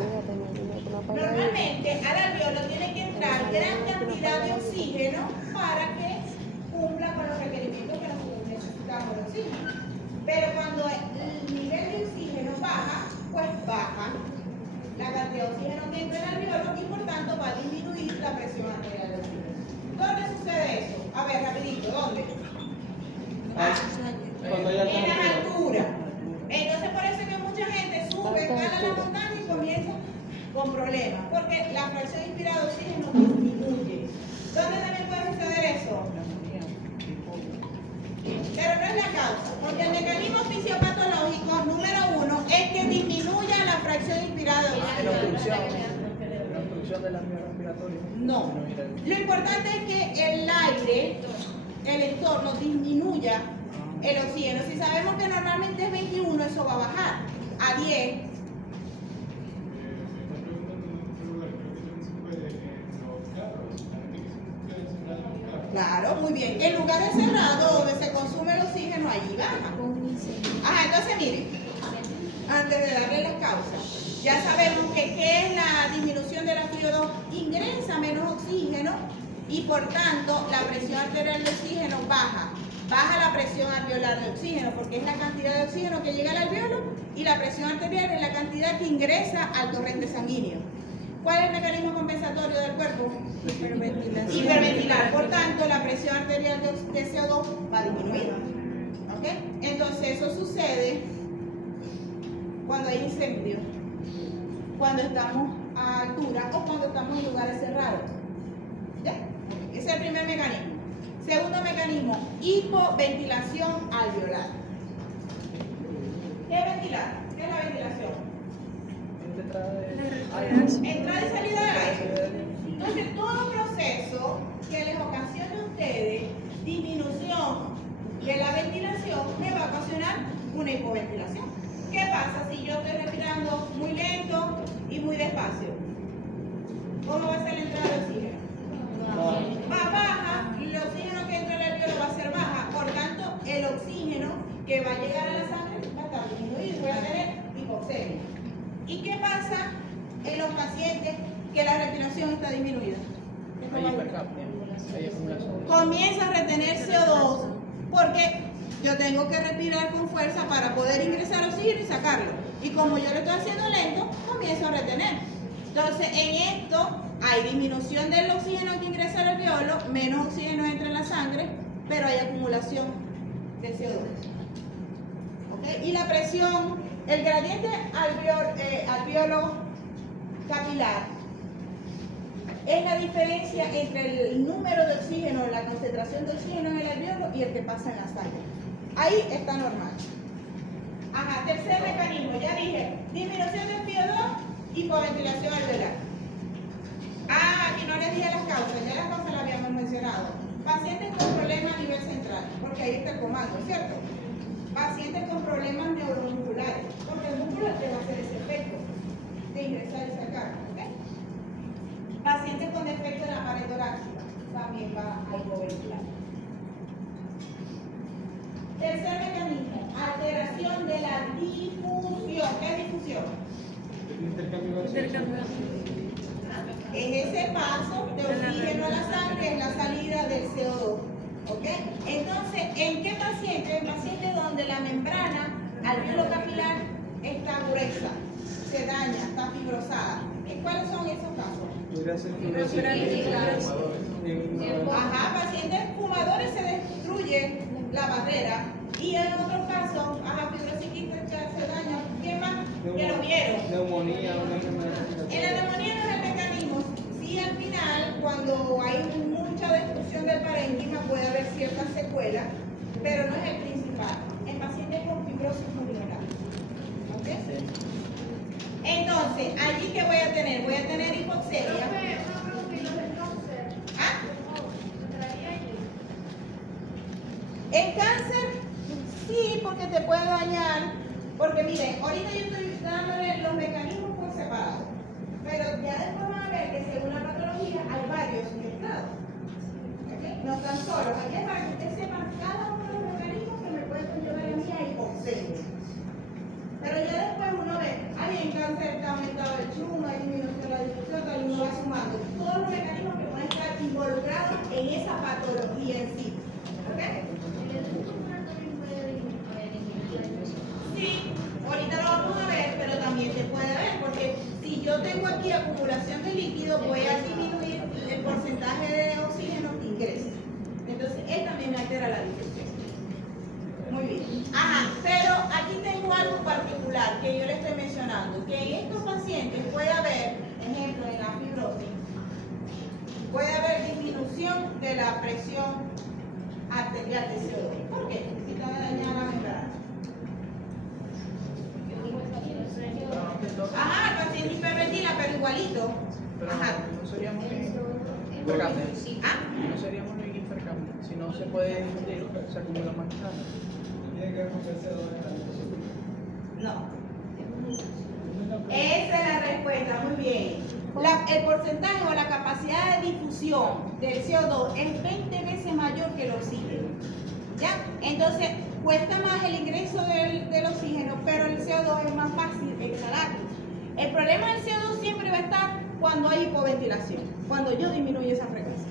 Normalmente al alveolo tiene que entrar gran cantidad de oxígeno para que cumpla con los requerimientos que nosotros necesitamos de oxígeno. Pero cuando el nivel de oxígeno baja, pues baja la cantidad de oxígeno que entra en el alveolo y por tanto va a disminuir la presión arterial del oxígeno. ¿Dónde sucede eso? A ver, rapidito, ¿dónde? En las alturas. Entonces por eso es que mucha gente sube, escala la montaña y comienza con problemas, porque la fracción inspirada de oxígeno disminuye. ¿Dónde también puede suceder eso? Pero no es la causa, porque el mecanismo fisiopatológico número 1 es que disminuya la fracción inspirada de oxígeno. La obstrucción de las vías respiratorias. No. Lo importante es que el aire, el entorno, disminuya el oxígeno. Si sabemos que normalmente es 21, eso va a bajar a 10. Claro, muy bien. En lugares cerrados donde se consume el oxígeno allí baja. Con un incendio. Ajá, entonces miren, antes de darle las causas, ya sabemos que ¿qué es la disminución de la FiO2? Ingresa menos oxígeno y por tanto la presión arterial de oxígeno baja. Baja la presión alveolar de oxígeno porque es la cantidad de oxígeno que llega al alveolo y la presión arterial es la cantidad que ingresa al torrente sanguíneo. ¿Cuál es el mecanismo compensatorio del cuerpo? Hiperventilación. Hiperventilar. Por tanto, la presión arterial de CO2 va a disminuir. ¿Ok? Entonces, eso sucede cuando hay incendio, cuando estamos a altura o cuando estamos en lugares cerrados. ¿Ya? Ese es el primer mecanismo. Segundo mecanismo, hipoventilación alveolar. ¿Qué es ventilar? ¿Qué es la ventilación? Entrada y salida del aire. Entonces, todo proceso que les ocasione a ustedes disminución de la ventilación me va a ocasionar una hipoventilación. ¿Qué pasa si yo estoy respirando muy lento y muy despacio? ¿Cómo va a ser la entrada de oxígeno? Va baja, y el oxígeno que entra al alveolo va a ser baja, por tanto, el oxígeno que va a llegar a la sangre va a estar disminuido y voy a tener hipoxemia. ¿Y qué pasa en los pacientes que la respiración está disminuida? Hay hipercapnia, hay acumulación. Comienza a retener CO2 porque yo tengo que respirar con fuerza para poder ingresar oxígeno y sacarlo. Y como yo lo estoy haciendo lento, comienzo a retener. Entonces, en esto hay disminución del oxígeno que ingresa al alveolo, menos oxígeno entra en la sangre, pero hay acumulación de CO2. ¿Okay? Y la presión, el gradiente alveolo capilar es la diferencia entre el número de oxígeno, la concentración de oxígeno en el alveolo y el que pasa en la sangre. Ahí está normal. Ajá, tercer mecanismo, ya dije, disminución del FiO2, hipoventilación alveolar. Ah, aquí no les dije las causas, ya las causas las habíamos mencionado. Pacientes con problemas a nivel central, porque ahí está el comando, ¿cierto? Pacientes con problemas neuromusculares, porque el músculo te va a hacer ese efecto de ingresar y sacar, ¿ok? Pacientes con defecto en la pared torácica, también va a hipoventilar. Tercer mecanismo, alteración de la difusión. ¿Qué es difusión? Intercambio. Es ese paso de oxígeno a la sangre, es la salida del CO2. ¿Ok? Entonces, ¿en qué paciente? En pacientes donde la membrana alveolo capilar está gruesa, se daña, está fibrosada. ¿Cuáles son esos casos? Podría ser fibrosis. Ajá, pacientes fumadores se destruye la barrera y en otros casos, fibrosis quística se daña. ¿Quién más? Que lo vieron. Neumonía, una enfermedad. En la neumonía no es el mecanismo. Sí, al final, cuando hay mucha destrucción del parénquima, puede haber ciertas secuelas, pero no es el principal. En pacientes con fibrosis pulmonar. ¿Ok? Entonces, allí que voy a tener? Voy a tener hipoxemia. ¿Ah? En cáncer, sí, porque te puede dañar. Porque miren, ahorita yo estoy dándole los mecanismos por separado. Pero ya después van a ver que según la patología hay varios estados. ¿Okay? No tan solos. Aquí es para que ustedes sepan cada uno de los mecanismos que me pueden conllevar a mí a hipoxemia. Pero ya después uno ve, en cáncer está aumentado el chum, hay disminución de la difusión, tal, uno va sumando todos los mecanismos que pueden estar involucrados en esa patología en sí. ¿Ok? Sí, ahorita lo vamos a ver, pero también se puede ver, porque si yo tengo aquí acumulación de líquido, voy a disminuir el porcentaje de oxígeno que ingresa. Entonces, él también me altera la difusión. Muy bien. Pero aquí tengo algo particular que yo le estoy mencionando, que en estos pacientes puede haber, ejemplo, en la fibrosis, puede haber disminución de la presión arterial de CO2. ¿Por qué? Si está dañada la membrana. El paciente hiperventila, pero igualito. Pero no seríamos hipercapnia. No seríamos hipercapnia. Si no se puede difundir, se acumula más sangre. Tiene que ver con el CO2 en la liposucción. No. Esa es la respuesta, muy bien. El porcentaje o la capacidad de difusión del CO2 es 20 veces mayor que el oxígeno. ¿Ya? Entonces, cuesta más el ingreso del oxígeno, pero el CO2 es más fácil exhalarlo. El problema del CO2 siempre va a estar cuando hay hipoventilación, cuando yo disminuyo esa frecuencia.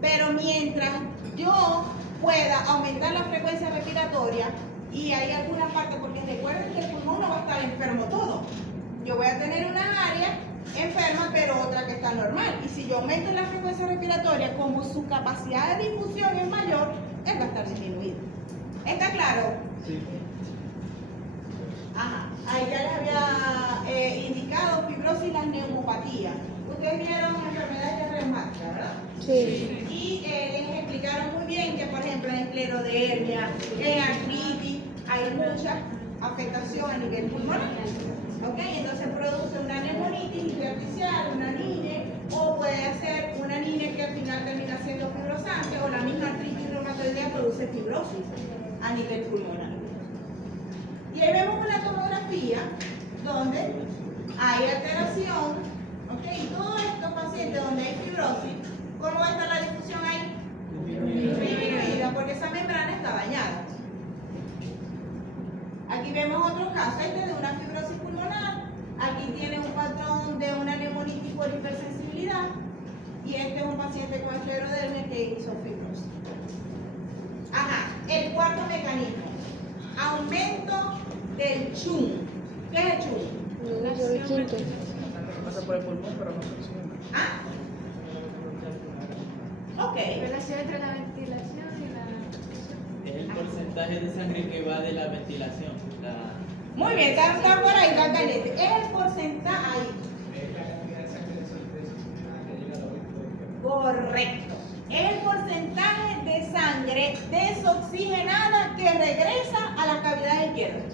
Pero mientras yo pueda aumentar la frecuencia respiratoria, y hay algunas partes, porque recuerden que el pulmón no va a estar enfermo todo. Yo voy a tener una área enferma, pero otra que está normal. Y si yo aumento la frecuencia respiratoria, como su capacidad de difusión es mayor, él va a estar disminuido. ¿Está claro? Sí. Ajá. Ahí ya les había indicado fibrosis y las neumopatías. Ustedes vieron enfermedades reumáticas, ¿verdad? Sí. Y les explicaron muy bien que, por ejemplo, en esclerodermia, en artritis, hay mucha afectación a nivel pulmonar. ¿Ok? Entonces produce una neumonitis intersticial, una anemia, o puede ser una anemia que al final termina siendo fibrosante, o la misma artritis reumatoidea produce fibrosis a nivel pulmonar. Y ahí vemos una tomografía donde hay alteración, ¿ok? Y todos estos pacientes donde hay fibrosis, ¿cómo va a estar la difusión ahí? Disminuida, porque esa membrana está dañada. Aquí vemos otro caso, este de una fibrosis pulmonar. Aquí tiene un patrón de una neumonitis por hipersensibilidad. Y este es un paciente con esclerodermia que hizo fibrosis. Ajá, el cuarto mecanismo. Aumento del chum. ¿Qué es el chum? El quinto. Pasa por el pulmón, pero no se oxigena. Ah, ok. Relación entre la ventilación y la... Es el porcentaje de sangre que va de la ventilación. Muy bien, está por ahí, está caliente. Es el porcentaje ahí. Es la cantidad de sangre desoxigenada que llega a la oído. Correcto. Es el porcentaje de sangre desoxigenada que regresa a las cavidades izquierdas.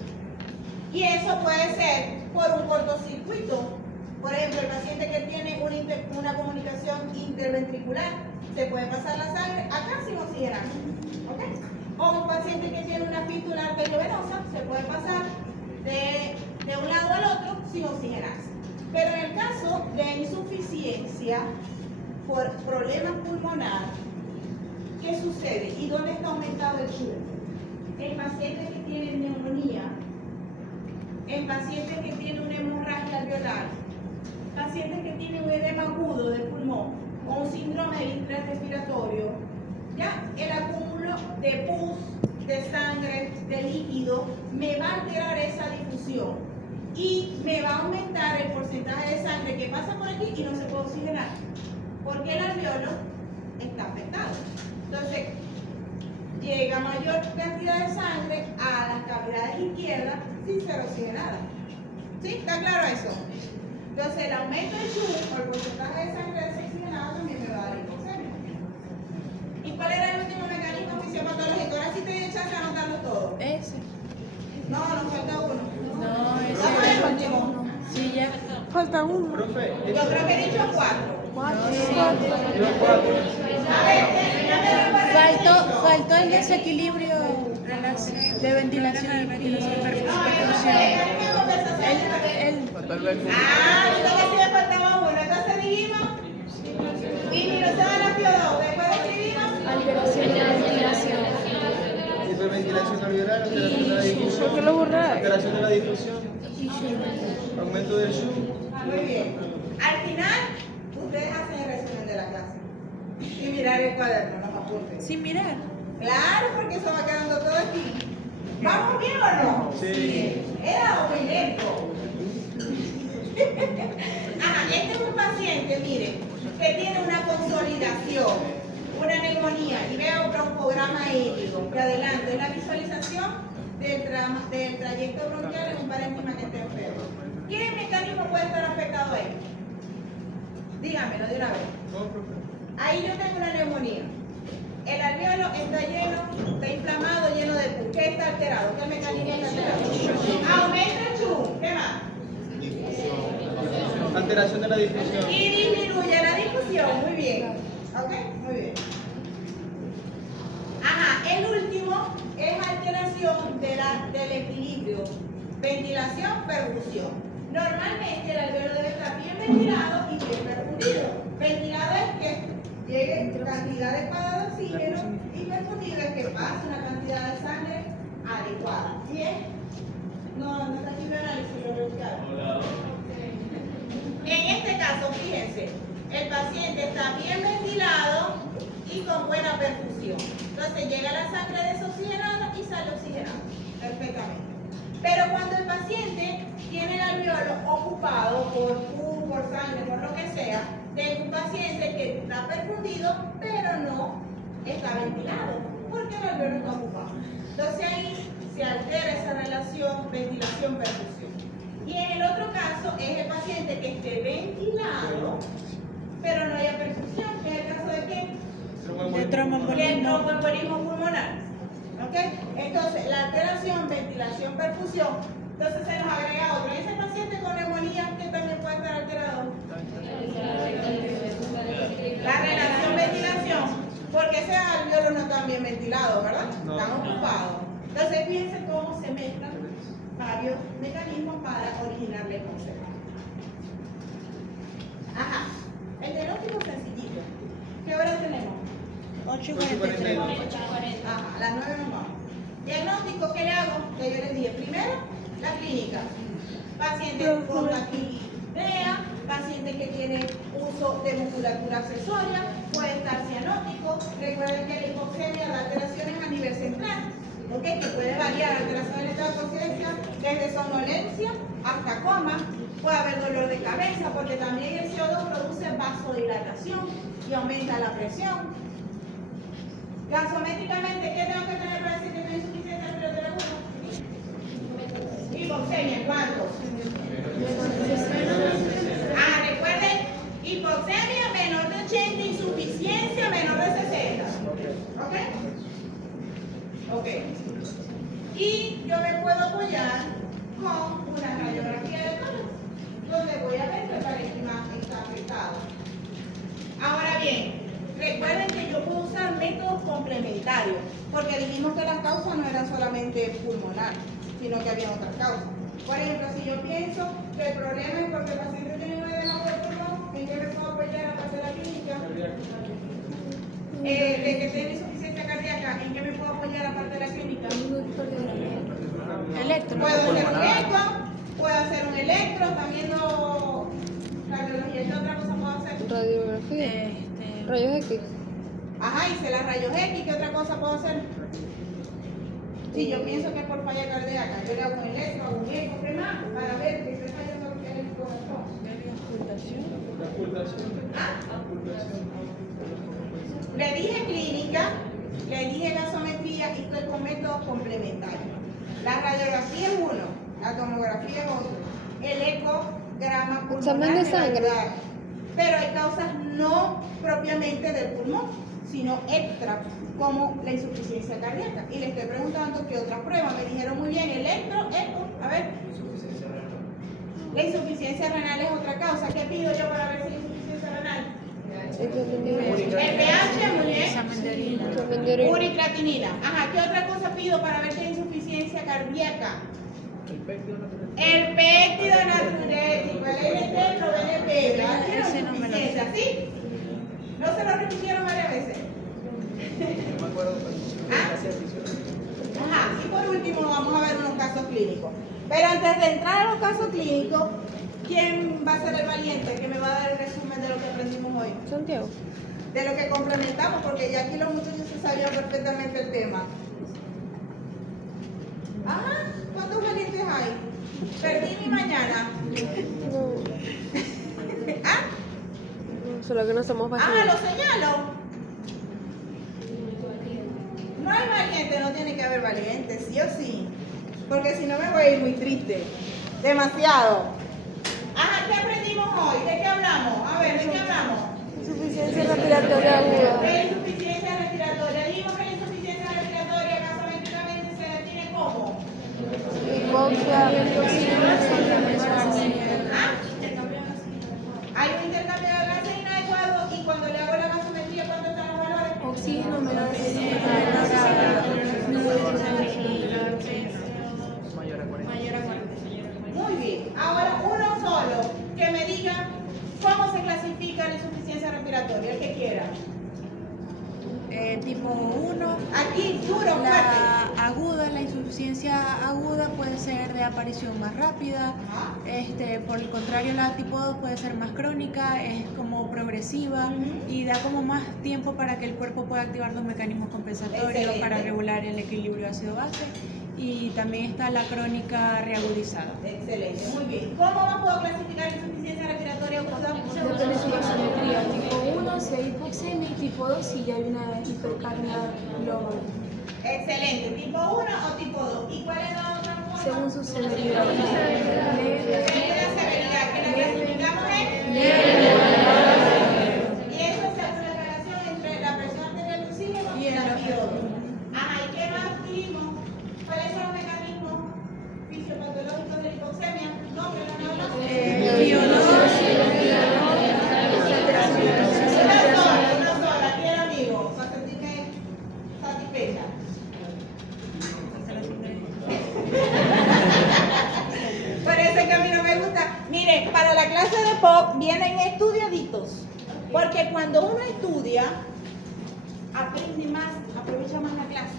Y eso puede ser por un cortocircuito. Por ejemplo, el paciente que tiene una comunicación interventricular, se puede pasar la sangre acá sin oxigenar. ¿Ok? O un paciente que tiene una fístula arteriovenosa, se puede pasar de un lado al otro sin oxigenarse. Pero en el caso de insuficiencia por problemas pulmonar, ¿qué sucede? ¿Y dónde está aumentado el chum? En pacientes que tienen neumonía, en pacientes que tienen una hemorragia alveolar, pacientes que tienen un edema agudo del pulmón o un síndrome de distrés respiratorio, ya el acúmulo de pus, de sangre, de líquido, me va a alterar esa difusión y me va a aumentar el porcentaje de sangre que pasa por aquí y no se puede oxigenar, porque el alveolo está afectado. Entonces, llega mayor cantidad de sangre a las cavidades izquierdas sin ser oxigenada. ¿Sí? ¿Está claro eso? Entonces, el aumento del chum o el porcentaje de sangre desoxigenada también me va a dar hipoxemia. ¿Y cuál era el último mecanismo fisiopatológico? Ahora sí te doy chance de anotarlo todo. Ese. No, nos falta uno. No, Vamos ese. al último. Sí, ya. Falta uno. Profe, Yo creo que he dicho 4. yo cuatro. A ver, déjame ver. Faltó el desequilibrio de ventilación y perfusión. Falta el verbo. Entonces sí me faltaba uno. Entonces dijimos, disminución de la FIO2. Después escribimos, Alteración de la ventilación. Hiperventilación alveolar, alteración de la difusión. ¿Por qué lo borras? Alteración de la difusión. Aumento del chum. muy bien. Al final, ustedes hacen el resumen de la clase. Y mirar el cuaderno, los apuntes. Sin mirar. Claro, porque eso va quedando todo aquí. ¿Vamos bien o no? Sí. Era muy lento. Ajá, este es un paciente, miren, que tiene una consolidación, una neumonía, y veo un broncograma ético, que adelanto, es la visualización del trayecto bronquial en un parénquima que esté enfermo. ¿Qué mecanismo puede estar afectado ahí? Dígamelo de una vez. ¿Cómo, profe? Ahí yo tengo una neumonía. El alveolo está lleno, está inflamado, lleno de pus. ¿Qué está alterado? ¿Qué mecanismo está alterado? Aumenta el chum. ¿Qué más? Alteración de la difusión. Y disminuye la difusión. Muy bien. ¿Ok? Muy bien. Ajá, el último es alteración del equilibrio. Ventilación, perfusión. Normalmente el alveolo debe estar bien ventilado y bien perfundido. Ventilado es que llegue cantidad adecuada de oxígeno y perfundido es que pase una cantidad de sangre adecuada. ¿Bien? No está aquí mi análisis, lo verificaron. En este caso, fíjense, el paciente está bien ventilado y con buena perfusión. Entonces llega la sangre desoxigenada y sale oxigenada perfectamente. Pero cuando el paciente tiene el alveolo ocupado por pus, por sangre, por lo que sea, tengo un paciente que está perfundido, pero no está ventilado, porque el alveolo está ocupado. Entonces ahí se altera esa relación ventilación-perfusión. Y en el otro caso es el paciente que esté ventilado, pero no haya perfusión, que es el caso de qué? De Tromboembolismo pulmonar. ¿Ok? Entonces, la alteración, ventilación, perfusión. Entonces se nos agrega otro. Ese paciente con neumonía que también puede estar alterado. La relación ventilación, porque ese alveolo no está bien ventilado, ¿verdad? Están ocupados. Entonces, fíjense cómo se mezclan varios mecanismos para originar la hipoxemia. Ajá. El diagnóstico sencillito. ¿Qué hora tenemos? 8:43. Ajá, a las 9 nos vamos. Diagnóstico, ¿qué le hago? Que yo les dije. Primero, la clínica. Paciente con taquipnea, paciente que tiene uso de musculatura accesoria, puede estar cianótico. Recuerden que la hipoxemia da alteraciones a nivel central, ¿ok? Que puede variar alteraciones del estado de conciencia desde somnolencia hasta coma. Puede haber dolor de cabeza porque también el CO2 produce vasodilatación y aumenta la presión. Gasométricamente, ¿qué tengo que tener para decir que tengo insuficiencia respiratoria aguda? Hipoxemia, ¿cuántos? Recuerden, hipoxemia menor de 80, insuficiencia menor de 60. ¿Ok? Ok. Y yo me puedo apoyar con una radiografía de tórax, donde voy a ver que el parénquima está afectado. Ahora bien, recuerden que yo puedo usar métodos complementarios, porque dijimos que las causas no eran solamente pulmonar, sino que había otras causas. Por ejemplo, si yo pienso que el problema es porque el paciente tiene un edema del pulmón, ¿en qué me puedo apoyar aparte de la clínica? De que tiene insuficiencia cardíaca, ¿en qué me puedo apoyar aparte de la clínica? Electro. Puedo hacer un eco, puedo hacer un electro, también no radiología. ¿Qué otra cosa puedo hacer? Radiografía. Rayos X. Ajá, hice las rayos X, ¿qué otra cosa puedo hacer? Si yo pienso que es por falla cardíaca, yo le hago un electro, hago un eco, ¿qué más? Para ver que esté fallando lo que es el corazón. Le dije clínica, le dije gasometría y estoy con métodos complementarios. La radiografía es uno, la tomografía es otro, el ecograma pulmonar. Examen de sangre. Pero hay causas no propiamente del pulmón, sino extra, como la insuficiencia cardíaca. Y le estoy preguntando qué otra prueba. Me dijeron muy bien, electro, eco, a ver. La insuficiencia renal es otra causa. ¿Qué pido yo para ver si hay insuficiencia renal? El pH, muy bien. Examen de orina. Uricreatinina. Ajá, ¿qué otra cosa pido para ver si hay insuficiencia cardíaca? El péptido natriurético, el LT proviene ¿verdad? Ese no me lo sé. ¿Sí? ¿No se lo repitieron varias veces? No me acuerdo, Ajá, y por último vamos a ver unos casos clínicos. Pero antes de entrar a los casos clínicos, ¿quién va a ser el valiente que me va a dar el resumen de lo que aprendimos hoy? Santiago. De lo que complementamos, porque ya aquí los muchachos se sabían perfectamente el tema. Ajá, ¿cuántos valientes hay? Perdí mi mañana. No, ¿Ah? solo que no somos Ah, vacíos. lo señalo. No hay valiente, no tiene que haber valiente, sí o sí. Porque si no me voy a ir muy triste. Demasiado. Ajá, ¿qué aprendimos hoy? ¿De qué hablamos? A ver, ¿de qué hablamos? Insuficiencia respiratoria aguda. De la insuficiencia respiratoria. Dijimos que la insuficiencia respiratoria gasométricamente se define como. Hipoxia. ¿Ah? Hay un intercambio de gases inadecuado y cuando le hago la gasometría, ¿cuánto están los valores? Oxígeno menor de 60. Mayor a 40. Muy bien. Ahora uno solo que me diga cómo se clasifica la insuficiencia respiratoria, el que quiera. tipo 1. Aquí, duro, fuerte. La aguda, la insuficiencia aguda puede ser de aparición más rápida. Ajá. Por el contrario, la tipo 2 puede ser más crónica, es como progresiva y da como más tiempo para que el cuerpo pueda activar los mecanismos compensatorios. Excelente. Para regular el equilibrio ácido-base. Y también está la crónica reagudizada. Excelente, muy bien. ¿Cómo más puedo clasificar insuficiencia respiratoria aguda? Depende de su gasometría. Tipo 1 si hay hipoxemia y tipo 2 si ya hay una hipercarnia global. Excelente, ¿tipo 1 o tipo 2? ¿Y cuál es la otra forma? Según su severidad. Depende de la severidad, que la clasificamos en y eso es la relación entre la presión arterial del oxígeno y la FiO2. Ajá, ¿y qué más vimos? ¿Cuáles son los mecanismos fisiopatológicos de la hipoxemia? Nombre, no hablamos. Una sola, bien amigo, para sentirme satisfecha. Por eso es que a mí no me gusta. Mire, para la clase de POC vienen estudiaditos, porque cuando uno estudia, aprende más, aprovecha más la clase.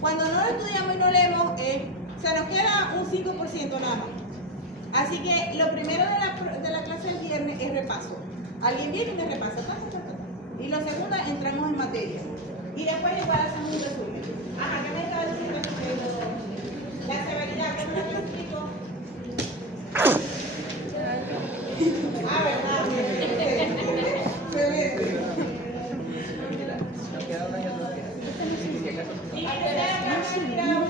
Cuando no lo estudiamos y no leemos, se nos queda un 5% nada más. Así que lo primero de la clase del viernes es repaso. Alguien viene y me repasa. Y lo segundo, entramos en materia. Y después igual hacemos un resumen. Ajá, ¿qué me estaba diciendo? La severidad, ¿cómo la clasifico? Ah, ¿verdad? Excelente. ¿Y la tercera respirada?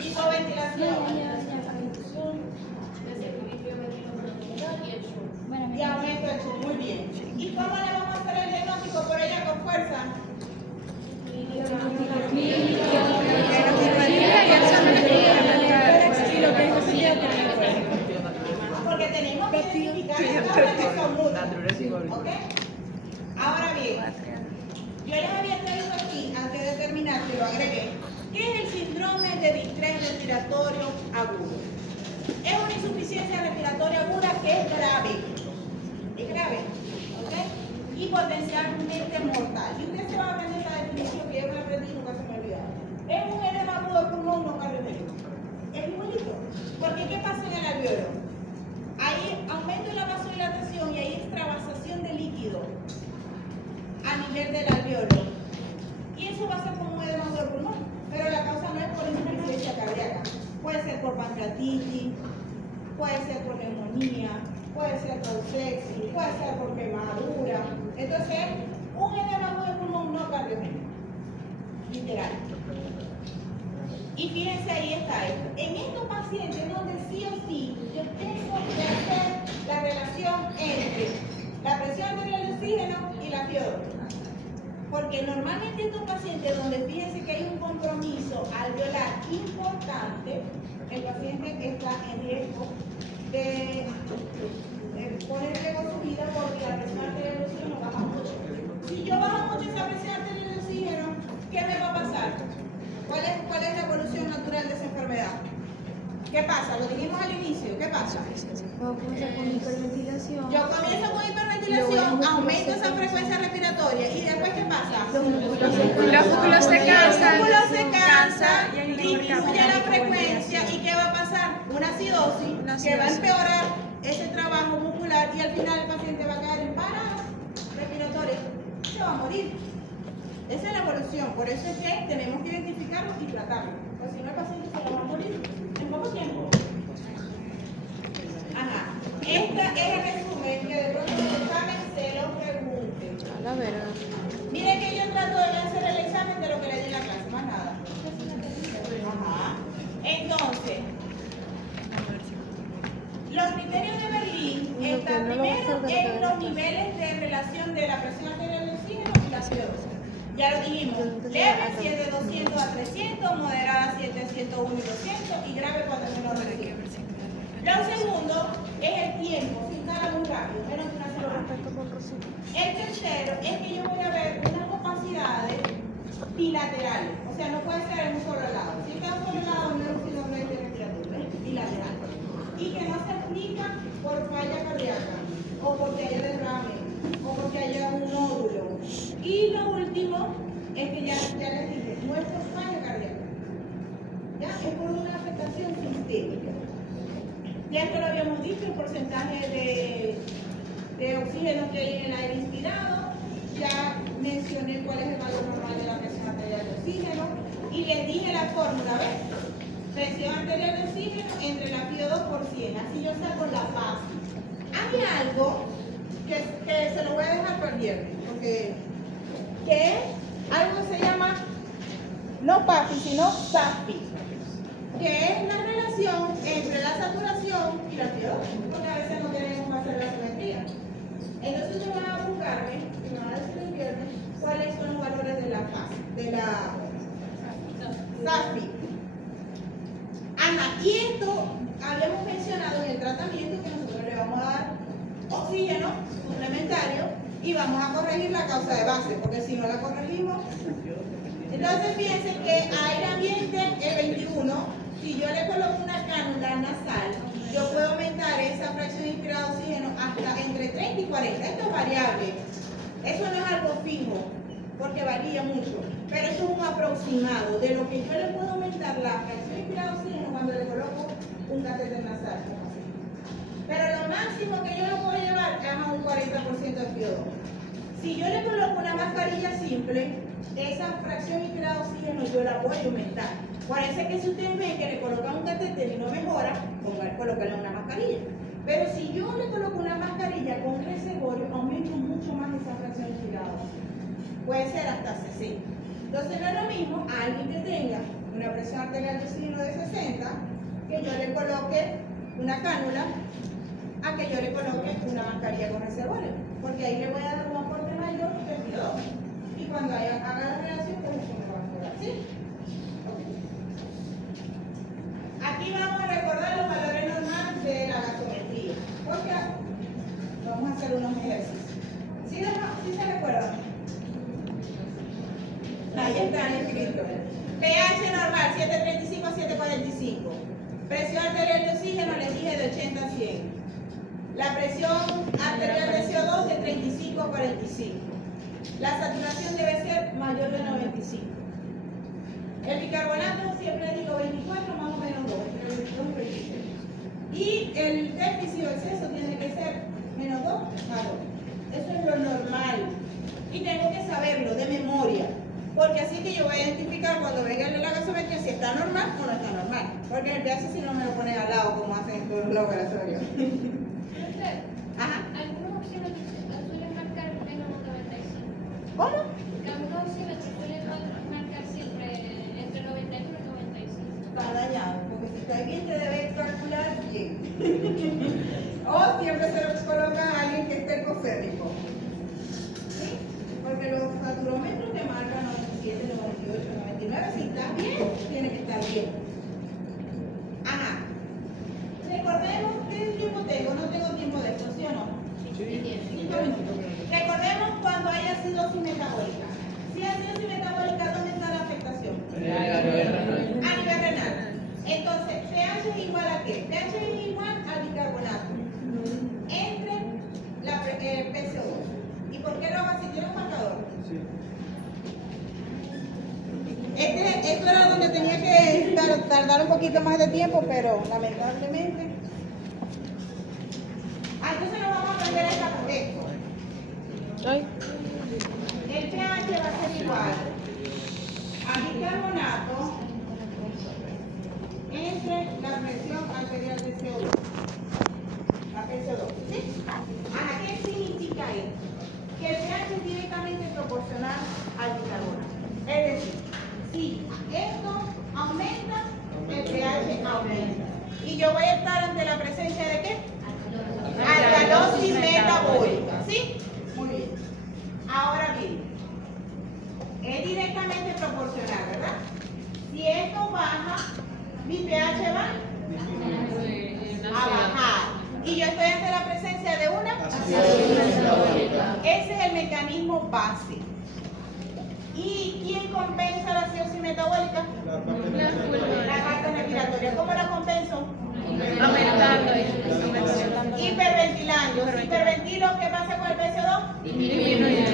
Hipoventilación. Y aumento el chum, muy bien. ¿Y cómo le vamos a hacer el diagnóstico? Por ella con fuerza. Porque tenemos que identificar las causas que son mutuas. ¿Ok? Ahora bien, yo les había traído aquí, antes de terminar, que lo agregué, ¿qué es el síndrome de distrés respiratorio agudo? Es una insuficiencia respiratoria aguda que es grave. Es grave, ¿ok? Y potencialmente mortal. Y usted se va a aprender esa definición que yo me aprendí y nunca se me olvidó. Es un edema agudo del pulmón no cardiogénico. Es igualito. Porque ¿qué pasa en el alveolo? Hay aumento en la vasodilatación y hay extravasación de líquido a nivel del alveolo. Y eso va a ser como un edema agudo del pulmón. Pero la causa no es por insuficiencia cardíaca. Puede ser por pancreatitis, puede ser por neumonía, puede ser por sepsis, puede ser por quemadura. Entonces, un edema agudo del pulmón no cardiogénico. Literal. Y fíjense, ahí está esto. En estos pacientes donde sí o sí yo tengo que hacer la relación entre la presión arterial de oxígeno y la FiO2. Porque normalmente estos pacientes donde fíjense que hay un compromiso alveolar importante, el paciente está en riesgo de poner en riesgo su vida porque la presión arterial de oxígeno baja mucho. Si yo bajo mucho esa presión arterial de oxígeno, ¿qué me va a pasar? ¿Cuál es la evolución natural de esa enfermedad? ¿Qué pasa? Lo dijimos al inicio. ¿Qué pasa? Vamos a comenzar con hiperventilación. Yo comienzo con hiperventilación, aumento esa frecuencia respiratoria y después ¿qué pasa? Los músculos Los músculos se cansan. Los músculos se cansan, disminuye la frecuencia y ¿qué va a pasar? Una acidosis que va a empeorar ese trabajo muscular y al final el paciente va a caer en parada respiratoria, se va a morir. Esa es la evolución, por eso es que tenemos que identificarlo y tratarlo, porque si no el paciente se va a morir en poco tiempo. Ajá, este es el resumen que de pronto en el examen se lo pregunten. A la verga. Miren que yo trato de hacer el examen de lo que le di en la clase, más nada. Ajá. Entonces, los criterios de Berlín están primero en los niveles de relación de la presión arterial del oxígeno y la CO2. Ya lo dijimos, leve si es de 200 a 300, moderada si es de 101 y 200 y grave cuando es menor de 100. Lo segundo es el tiempo, si instala muy rápido, menos de una sola hora. El tercero es que yo voy a ver unas opacidades bilaterales, o sea, no puede ser en un solo lado. Si está en un solo lado, no es un síndrome respiratorio, es bilateral. Y que no se explica por falla cardíaca, o porque haya derrame, o porque haya un nódulo. Ya esto lo habíamos dicho, el porcentaje de oxígeno que hay en el aire inspirado. Ya mencioné cuál es el valor normal de la presión arterial de oxígeno. Y les dije la fórmula, ¿ves? Presión arterial de oxígeno entre la FiO2 por 100. Así yo saco la base. Hay algo que se lo voy a dejar para el viernes, porque que es algo que se llama no PAFI, sino SAFI, que es la relación entre la saturación y la FiO2, porque a veces no queremos hacer la simetría. Entonces yo voy a buscarme, y me van a decir el viernes, cuáles son los valores de la fase, de la SAFI. Ana, y esto habíamos mencionado en el tratamiento que nosotros le vamos a dar oxígeno suplementario y vamos a corregir la causa de base, porque si no la corregimos. Entonces fíjense que aire ambiente el 21, si yo le coloco una cánula nasal, yo puedo aumentar esa fracción inspirada de oxígeno hasta entre 30 y 40. Esto es variable, eso no es algo fijo, porque varía mucho, pero eso es un aproximado de lo que yo le puedo aumentar la fracción inspirada de oxígeno cuando le coloco un catéter nasal. Pero lo máximo que yo lo puedo llevar es a un 40% de FiO2. Si yo le coloco una mascarilla simple, esa fracción inspirada de oxígeno yo la voy a aumentar. Parece que si ustedes ven que le colocan un catéter y no mejora, colóquenle una mascarilla. Pero si yo le coloco una mascarilla con reservorio, aumento mucho más esa fracción inspirada de oxígeno. Puede ser hasta 60. Entonces no es lo mismo a alguien que tenga una presión arterial de oxígeno de 60, que yo le coloque una cánula, a que yo le coloque una mascarilla con reservorio, porque ahí le voy a dar un aporte mayor que el FiO2. Y cuando haga la relación, pues eso me va a mejorar, ¿sí? Aquí vamos a recordar los valores normales de la gasometría, porque vamos a hacer unos ejercicios. ¿Sí se recuerdan? Ahí está escrito. pH normal 735 a 745. Presión arterial de oxígeno les dije de 80 a 100. La presión arterial de CO2 de 35 a 45. La saturación debe ser mayor de 95. El bicarbonato siempre digo 24 más o menos 2, entre 22 y 26. Y el déficit o exceso tiene que ser menos 2 a 2. Eso es lo normal. Y tengo que saberlo de memoria. Porque así que yo voy a identificar cuando venga la gasometría si está normal o no está normal. Porque en el pH si no me lo ponen al lado como hacen en todos los laboratorios. Ajá. Algunos oxímetros suelen marcar menos 95. ¿Cómo? Algunos oxímetros suelen marcar siempre entre 91 y 95. Está dañado, porque si está bien te debe calcular bien. O siempre se lo coloca a alguien que esté ecoférico. ¿Sí? Porque los saturómetros te marcan 97, 98, 99. Si está bien, tiene que estar bien. Ajá. Recordemos qué tiempo tengo, no tengo tiempo de esto, ¿sí o no? Sí. 5 minutos. Recordemos cuando hay acidosis metabólica. Si hay acidosis metabólica, ¿dónde está la afectación? A nivel renal. Entonces, pH es igual a qué? pH es igual al bicarbonato entre la PCO2. ¿Y por qué lo hago así? ¿Tiene un marcador? Esto era donde tenía que tardar un poquito más de tiempo, pero lamentablemente. Entonces nos vamos a aprender esta por esto. El pH va a ser igual a bicarbonato entre la presión arterial de CO2. La PCO2, ¿sí? ¿Qué significa esto? Que el pH es directamente proporcional al bicarbonato. Es decir, si esto aumenta, el pH aumenta. Y yo voy a estar ante la presencia de ¿qué? Alcalosis metabólica. ¿Sí? Muy bien. Ahora bien, es directamente proporcional, ¿verdad? Si esto baja, mi pH va a bajar. Y yo estoy ante la presencia de una acidosis metabólica. Ese es el mecanismo base. ¿Y quién compensa la acidosis metabólica? La parte respiratoria. ¿Cómo la compenso? Aumentando. Hiperventilando. Si hiperventilo, ¿qué pasa con el PCO2? Disminuye.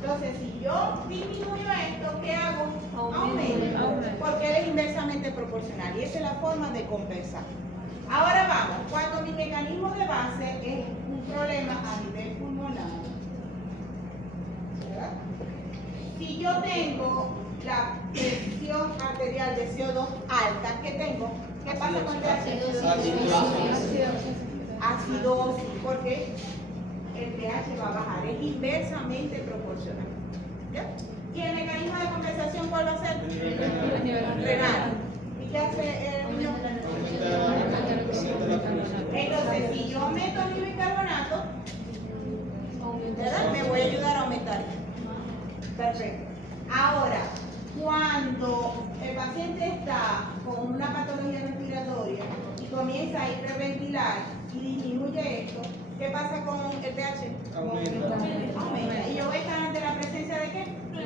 Entonces, si yo disminuyo esto, ¿qué hago? Aumento. Porque es inversamente proporcional. Y eso Esa es la forma de compensar. Ahora vamos, cuando mi mecanismo de base es un problema a nivel pulmonar, ¿verdad? Si yo tengo la presión arterial de CO2 alta, ¿qué tengo? ¿Qué pasa con el acidosis? Porque el pH va a bajar, es inversamente proporcional. ¿Ya? ¿Y el mecanismo de compensación cuál va a ser? Renal. ¿Y qué hace el riñón? Entonces, si yo aumento el bicarbonato, ¿verdad? Me voy a ayudar a aumentar. Perfecto. Ahora, cuando el paciente está con una patología respiratoria y comienza a hiperventilar y disminuye esto, ¿qué pasa con el pH? Aumenta. ¿Y yo voy a estar ante la presencia de qué? De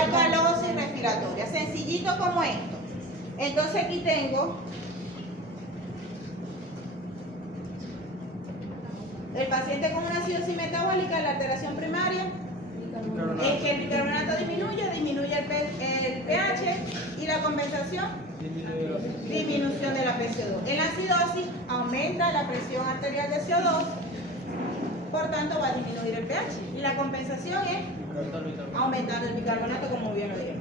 alcalosis respiratoria. Sencillito como esto. Entonces aquí tengo el paciente con una acidosis metabólica, la alteración primaria es que el bicarbonato disminuye el pH y la compensación, disminución de la PCO2. En la acidosis aumenta la presión arterial de CO2, por tanto va a disminuir el pH. Y la compensación es aumentando el bicarbonato, como bien lo dije.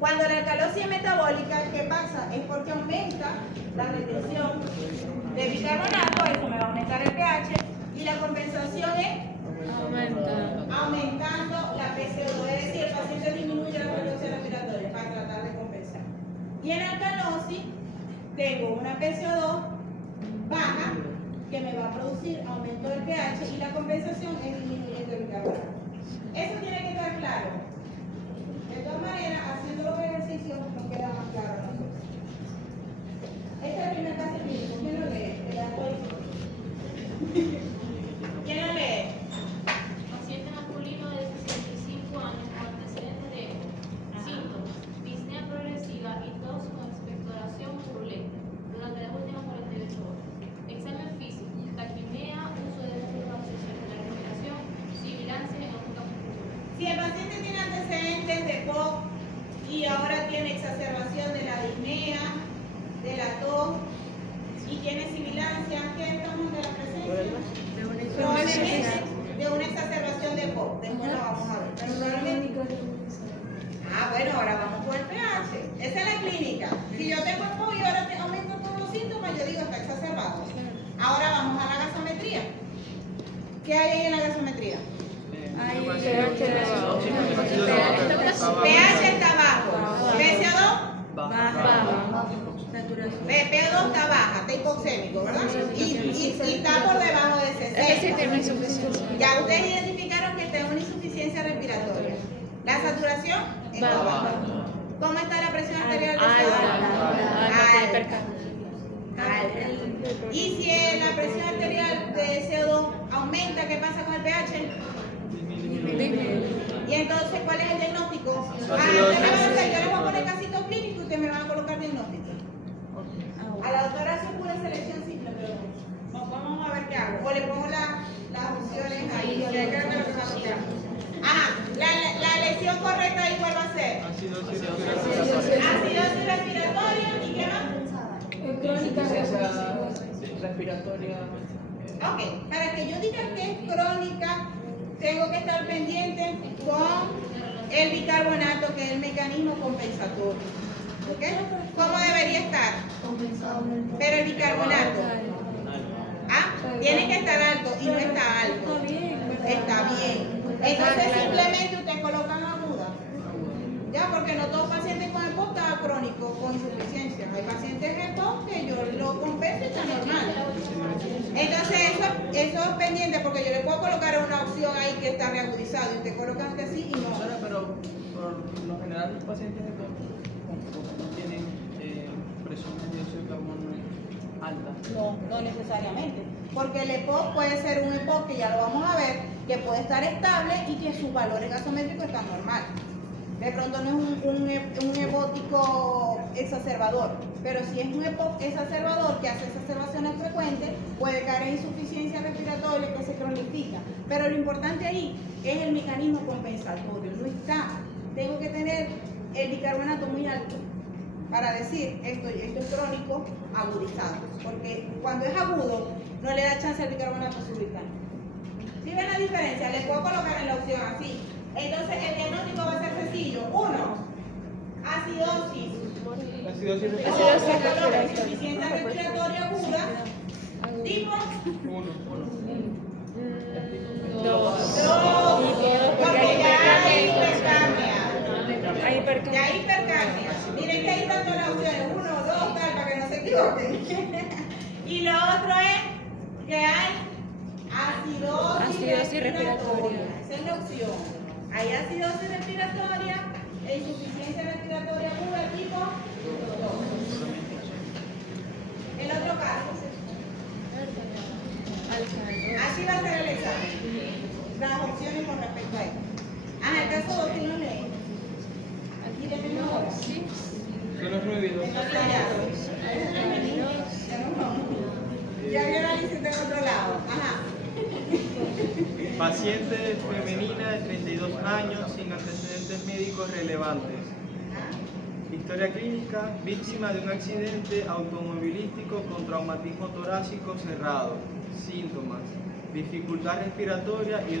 Cuando la alcalosis es metabólica, ¿qué pasa? Es porque aumenta la retención de bicarbonato, eso me va a aumentar el pH, y la compensación es aumentando la PCO2, es decir, el paciente disminuye la frecuencia respiratoria para tratar de compensar. Y en alcalosis tengo una PCO2 baja que me va a producir aumento del pH y la compensación es disminuyendo el bicarbonato. Eso tiene que estar claro. De todas maneras, haciendo los ejercicios nos queda más claro a nosotros. Este es el primer caso clínico. ¿Quién lo lee? ¿Quién lo lee? Paciente masculino de 65 años con antecedentes de síntomas, disnea progresiva y tos con expectoración purulenta durante las últimas 48 horas. Examen físico, taquipnea, uso de obsesión de la respiración, sibilancia en óptica muscular. Si el paciente tiene antecedentes de POC y ahora tiene exacerbación de la disnea, de la tos y tiene sibilancia, ¿qué estamos de la presencia? Probablemente de una exacerbación de POC. Después lo vamos a ver. Pero probablemente. Bueno, ahora vamos por el pH. Esa es la clínica. Si yo tengo el POC y ahora aumento todos los síntomas, yo digo está exacerbado. Ahora vamos a la gasometría. ¿Qué hay ahí en la gasometría? pH está bajo. PCO2 baja. PCO2 está baja, está hipoxémico, ¿verdad? Y está por debajo de 60. Ya ustedes identificaron que está una insuficiencia respiratoria. La saturación está baja. ¿Cómo está la presión arterial de CO2? Alta. Y si la presión arterial de CO2 aumenta, ¿qué pasa con el pH? Y entonces, ¿cuál es el diagnóstico? Yo les voy a poner casito clínico y ustedes me van a colocar diagnóstico. A la doctora hace pura selección simple, pero vamos a ver qué hago. O le pongo las opciones ahí, creo que es lo que va a tocar. Ajá, la elección correcta ahí, ¿cuál va a ser? Acidosis respiratoria, ¿y qué más? Crónica respiratoria. Ok, para que yo diga que es crónica, tengo que estar pendiente con el bicarbonato, que es el mecanismo compensatorio. ¿Ok? ¿Cómo debería estar? Pero el bicarbonato. Tiene que estar alto y no está alto. Está bien. Entonces simplemente usted coloca la aguda. Ya, porque no todo paciente con EPOC está crónico, con insuficiencia. Hay pacientes EPOC que yo lo compenso y está normal. Entonces eso es pendiente porque yo le puedo colocar una opción ahí que está reagudizado y usted coloca que sí y no. Pero por lo general los pacientes EPOC no tienen presión de dióxido de carbono alta. No necesariamente. Porque el EPOC puede ser un EPOC que ya lo vamos a ver, que puede estar estable y que sus valores gasométricos están normales. De pronto no es un hepótico exacerbador, pero si es un EPOC exacerbador que hace exacerbaciones frecuentes, puede caer en insuficiencia respiratoria que se cronifica. Pero lo importante ahí es el mecanismo compensatorio, no está. Tengo que tener el bicarbonato muy alto para decir esto es crónico agudizado. Porque cuando es agudo, no le da chance al bicarbonato de subir tanto. ¿Sí ven la diferencia? Le puedo colocar en la opción así. Entonces el diagnóstico va a ser sencillo. 1. Acidosis. Acidosis O insuficiencia respiratoria aguda. Tipo 1. 2. porque ya hay hipercapnia. Hay hipercapnia. Ya hay hipercapnia. Miren que hay tanto las opciones. 1, 2, tal, para que no se equivoquen. Y lo otro es que hay acidosis respiratoria. Esa es la opción. Hay acidosis respiratoria e insuficiencia respiratoria aguda tipo 2. El otro caso. Así va a ser el examen. Las opciones con respecto a esto. El caso 2 que no lee. Aquí tenemos ahora. Son los ruidos. Entonces ya vio la lista del otro lado. Paciente femenina de 32 años sin antecedentes médicos relevantes. Historia clínica, víctima de un accidente automovilístico con traumatismo torácico cerrado. Síntomas: dificultad respiratoria y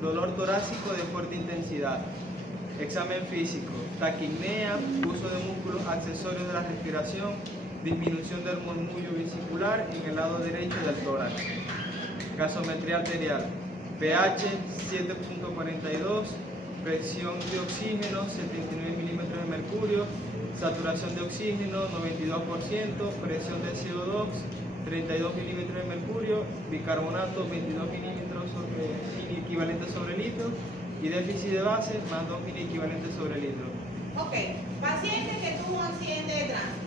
dolor torácico de fuerte intensidad. Examen físico: taquipnea, uso de músculos accesorios de la respiración, disminución del murmullo vesicular en el lado derecho del tórax. Gasometría arterial: pH 7.42, presión de oxígeno 79 milímetros de mercurio, saturación de oxígeno 92%, presión de CO2 32 milímetros de mercurio, bicarbonato 22 milímetros equivalentes sobre litro y déficit de base más 2 equivalentes sobre litro. Ok, paciente que tuvo un accidente de tránsito.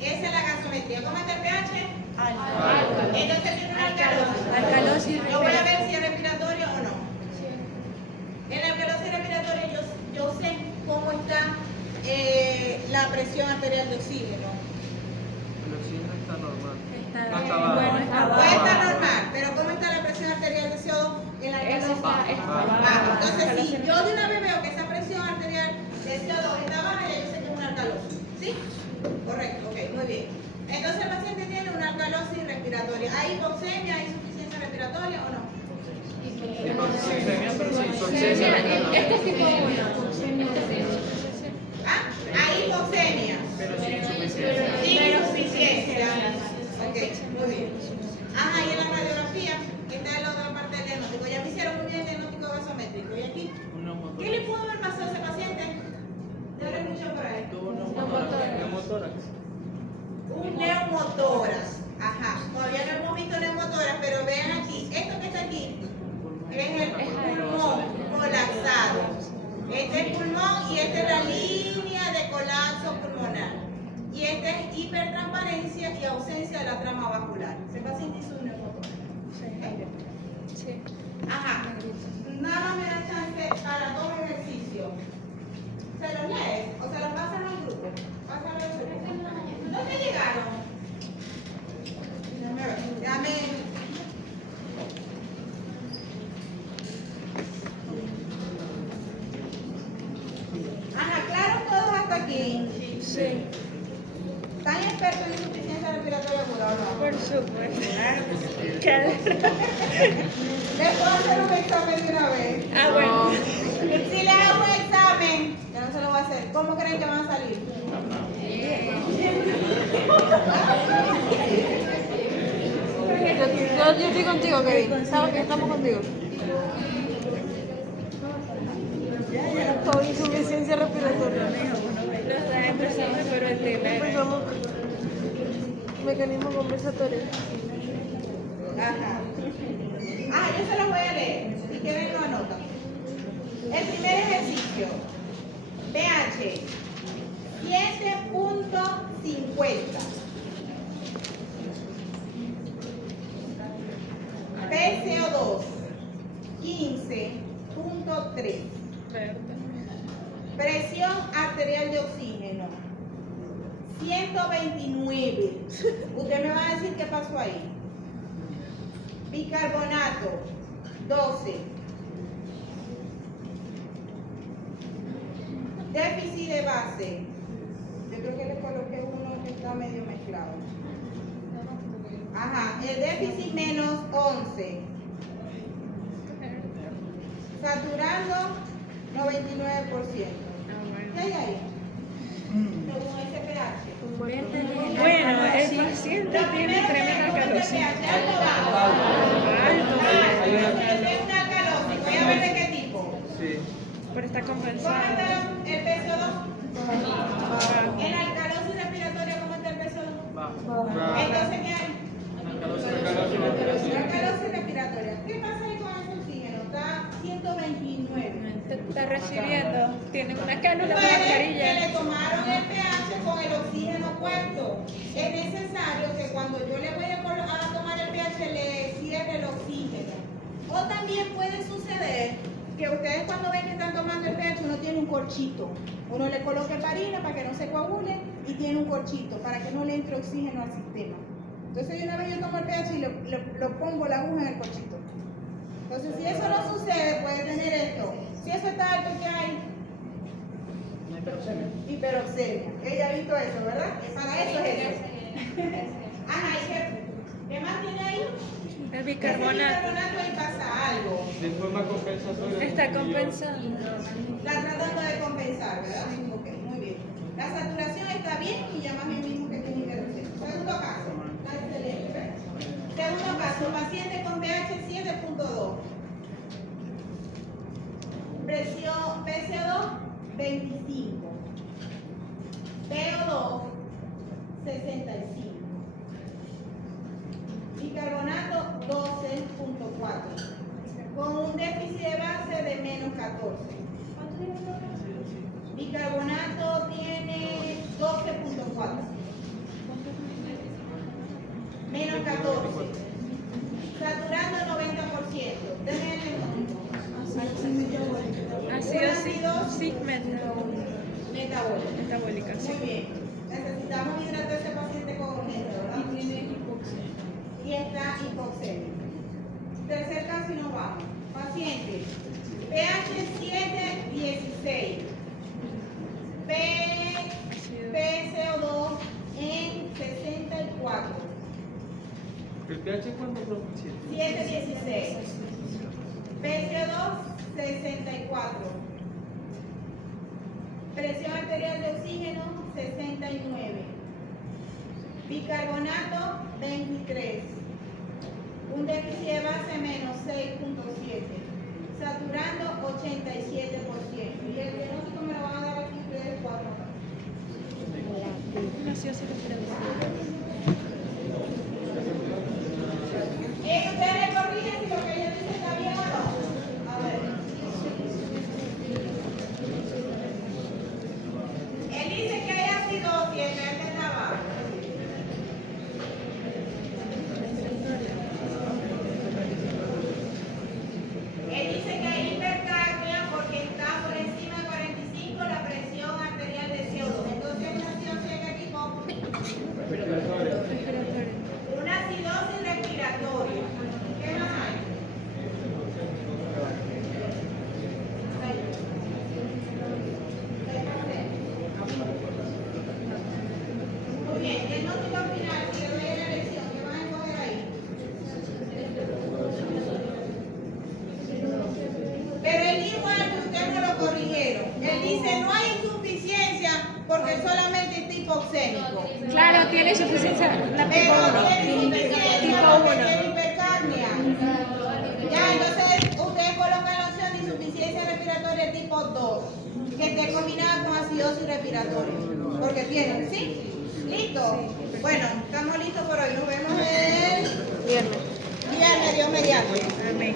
Esa es la gasometría. ¿Cómo está el pH? Alto. Entonces tiene una alcalosis. Yo voy a ver si es respiratorio o no. En la alcalosis respiratoria yo sé cómo está la presión arterial de oxígeno. El oxígeno está normal. Puede estar normal, pero ¿cómo está la presión arterial de CO2 en la alcalosis? Baja. Entonces, si yo de una vez veo que esa presión arterial de CO2 está baja, ya yo sé que es una alcalosis. ¿Sí? Correcto, ok, muy bien. Entonces el paciente tiene una alcalosis respiratoria. ¿Hay hipoxemia, hay insuficiencia respiratoria o no? Hipoxemia, pero sí, Este es tipo 1. Hay hipoxemia. Sin insuficiencia. Ok, muy bien. Y en la radiografía, esta es la otra parte del diagnóstico. Ya me hicieron muy bien el diagnóstico gasométrico. ¿Y aquí? ¿Qué le pudo haber pasado a ese paciente? Yo le escucho por ahí. neumotórax. Un neumotórax. Todavía no hemos visto neumotórax, pero vean aquí. Esto que está aquí es el pulmón colapsado. Este es el pulmón y esta es la línea de colapso pulmonar. Y esta es hipertransparencia y ausencia de la trama vascular. ¿Se paciente hizo un neumotórax? Sí. Nada más me da chance para dos ejercicios. ¿Se los lees o se los pasan al grupo? Pásalo al grupo. ¿Dónde llegaron? Dame. ¿Claros todos hasta aquí? Sí. ¿Están expertos en insuficiencia respiratoria aguda o no? Por supuesto. ¿Les puedo hacer un examen de una vez? Bueno. Si les hago un examen, ya no se lo voy a hacer, ¿cómo creen que van a salir? Yo estoy contigo, Kevin. Sabes que estamos contigo. Con insuficiencia respiratoria. Lo está empezando, pero el tema Empezamos. Mecanismo compensatorio. Yo se los voy a leer. Si quieren lo anotan. El primer ejercicio. pH 7.50. PCO2 15.3. Presión arterial de oxígeno 129. Usted me va a decir qué pasó ahí. Bicarbonato 12. Déficit de base de Yo creo que le coloqué uno que está medio mezclado. Ajá, el déficit menos 11. Saturando 99%. ¿Qué hay ahí? Según ese pH. Bueno, el paciente tiene tremenda alcalosis. Tiene una alcalosis, voy a ver de qué tipo. Sí. Pero está ¿Cómo compensado. está el PCO2? En la alcalosis respiratoria, ¿cómo está el PCO2? Entonces, ¿qué hay? Alcalosis respiratoria. ¿Qué pasa ahí con ese oxígeno? Está 129. Está recibiendo, tiene una cálula de Puede que mascarilla. le tomaron el pH con el oxígeno puesto. Es necesario que cuando yo le voy a tomar el pH le cierre el oxígeno. O también puede suceder que ustedes cuando ven que están tomando el pH uno tiene un corchito. Uno le coloca heparina para que no se coagule y tiene un corchito para que no le entre oxígeno al sistema. Entonces una vez yo tomo el pH y lo pongo la aguja en el corchito. Entonces si eso no sucede puede tener esto. Si eso está alto, ¿qué hay? Hiperoxemia. Ella ha visto eso, ¿verdad? Para eso es eso. Ajá, ¿y qué más tiene ahí? El Ese bicarbonato. bicarbonato ahí pasa algo. De forma compensatoria. Está compensando. Está tratando de compensar, ¿verdad? Ok, muy bien. La saturación está bien y ya más bien mismo que tiene hiperoxemia. Segundo caso. Está excelente, ¿verdad? Segundo caso, paciente con pH 7.2. Presión PCO2 25. PO2 65. Bicarbonato 12.4. Con un déficit de base de menos 14. Bicarbonato tiene 12.4. Menos 14. Saturando 90%. Denme el tónico. Ácido metabólica. Sí. Muy bien. Necesitamos hidratar a ese paciente con urgencia, ¿verdad? Y está hipoxémico. Tercer caso y nos vamos. Paciente, pH 7.16. PCO2 en 64. ¿El pH cuánto fue? 7.16. PCO2 64. Presión arterial de oxígeno 69. Bicarbonato 23. Un déficit de base menos 6.7. Saturando 87%. Y el diagnóstico me lo van a dar aquí ustedes 4. ¿Ustedes le corrigen si lo que ella dice está bien o no? A ver. Él dice que hay acidosis en vez de trabajo. Él dice que hay hipercapnia porque está por encima de 45 la presión arterial de CO2. Entonces una acidosis de qué tipo? Una acidosis respiratoria. ¿Qué más hay? Muy bien, el diagnóstico final, si le doy la elección, ¿qué van a escoger ahí? Pero él igual que ustedes no lo corrigieron. Él dice no hay insuficiencia porque solamente está hipoxémico. Claro, tiene insuficiencia la tipo Pero 1. tiene insuficiencia Tipo porque 1. tiene hipercapnia. Ya, entonces ustedes colocan la opción de insuficiencia respiratoria tipo 2, que esté combinada con acidosis respiratoria. Porque tienen, ¿sí? ¿Listo? Bueno, estamos listos por hoy. Nos vemos el viernes, Dios mediante. Amén.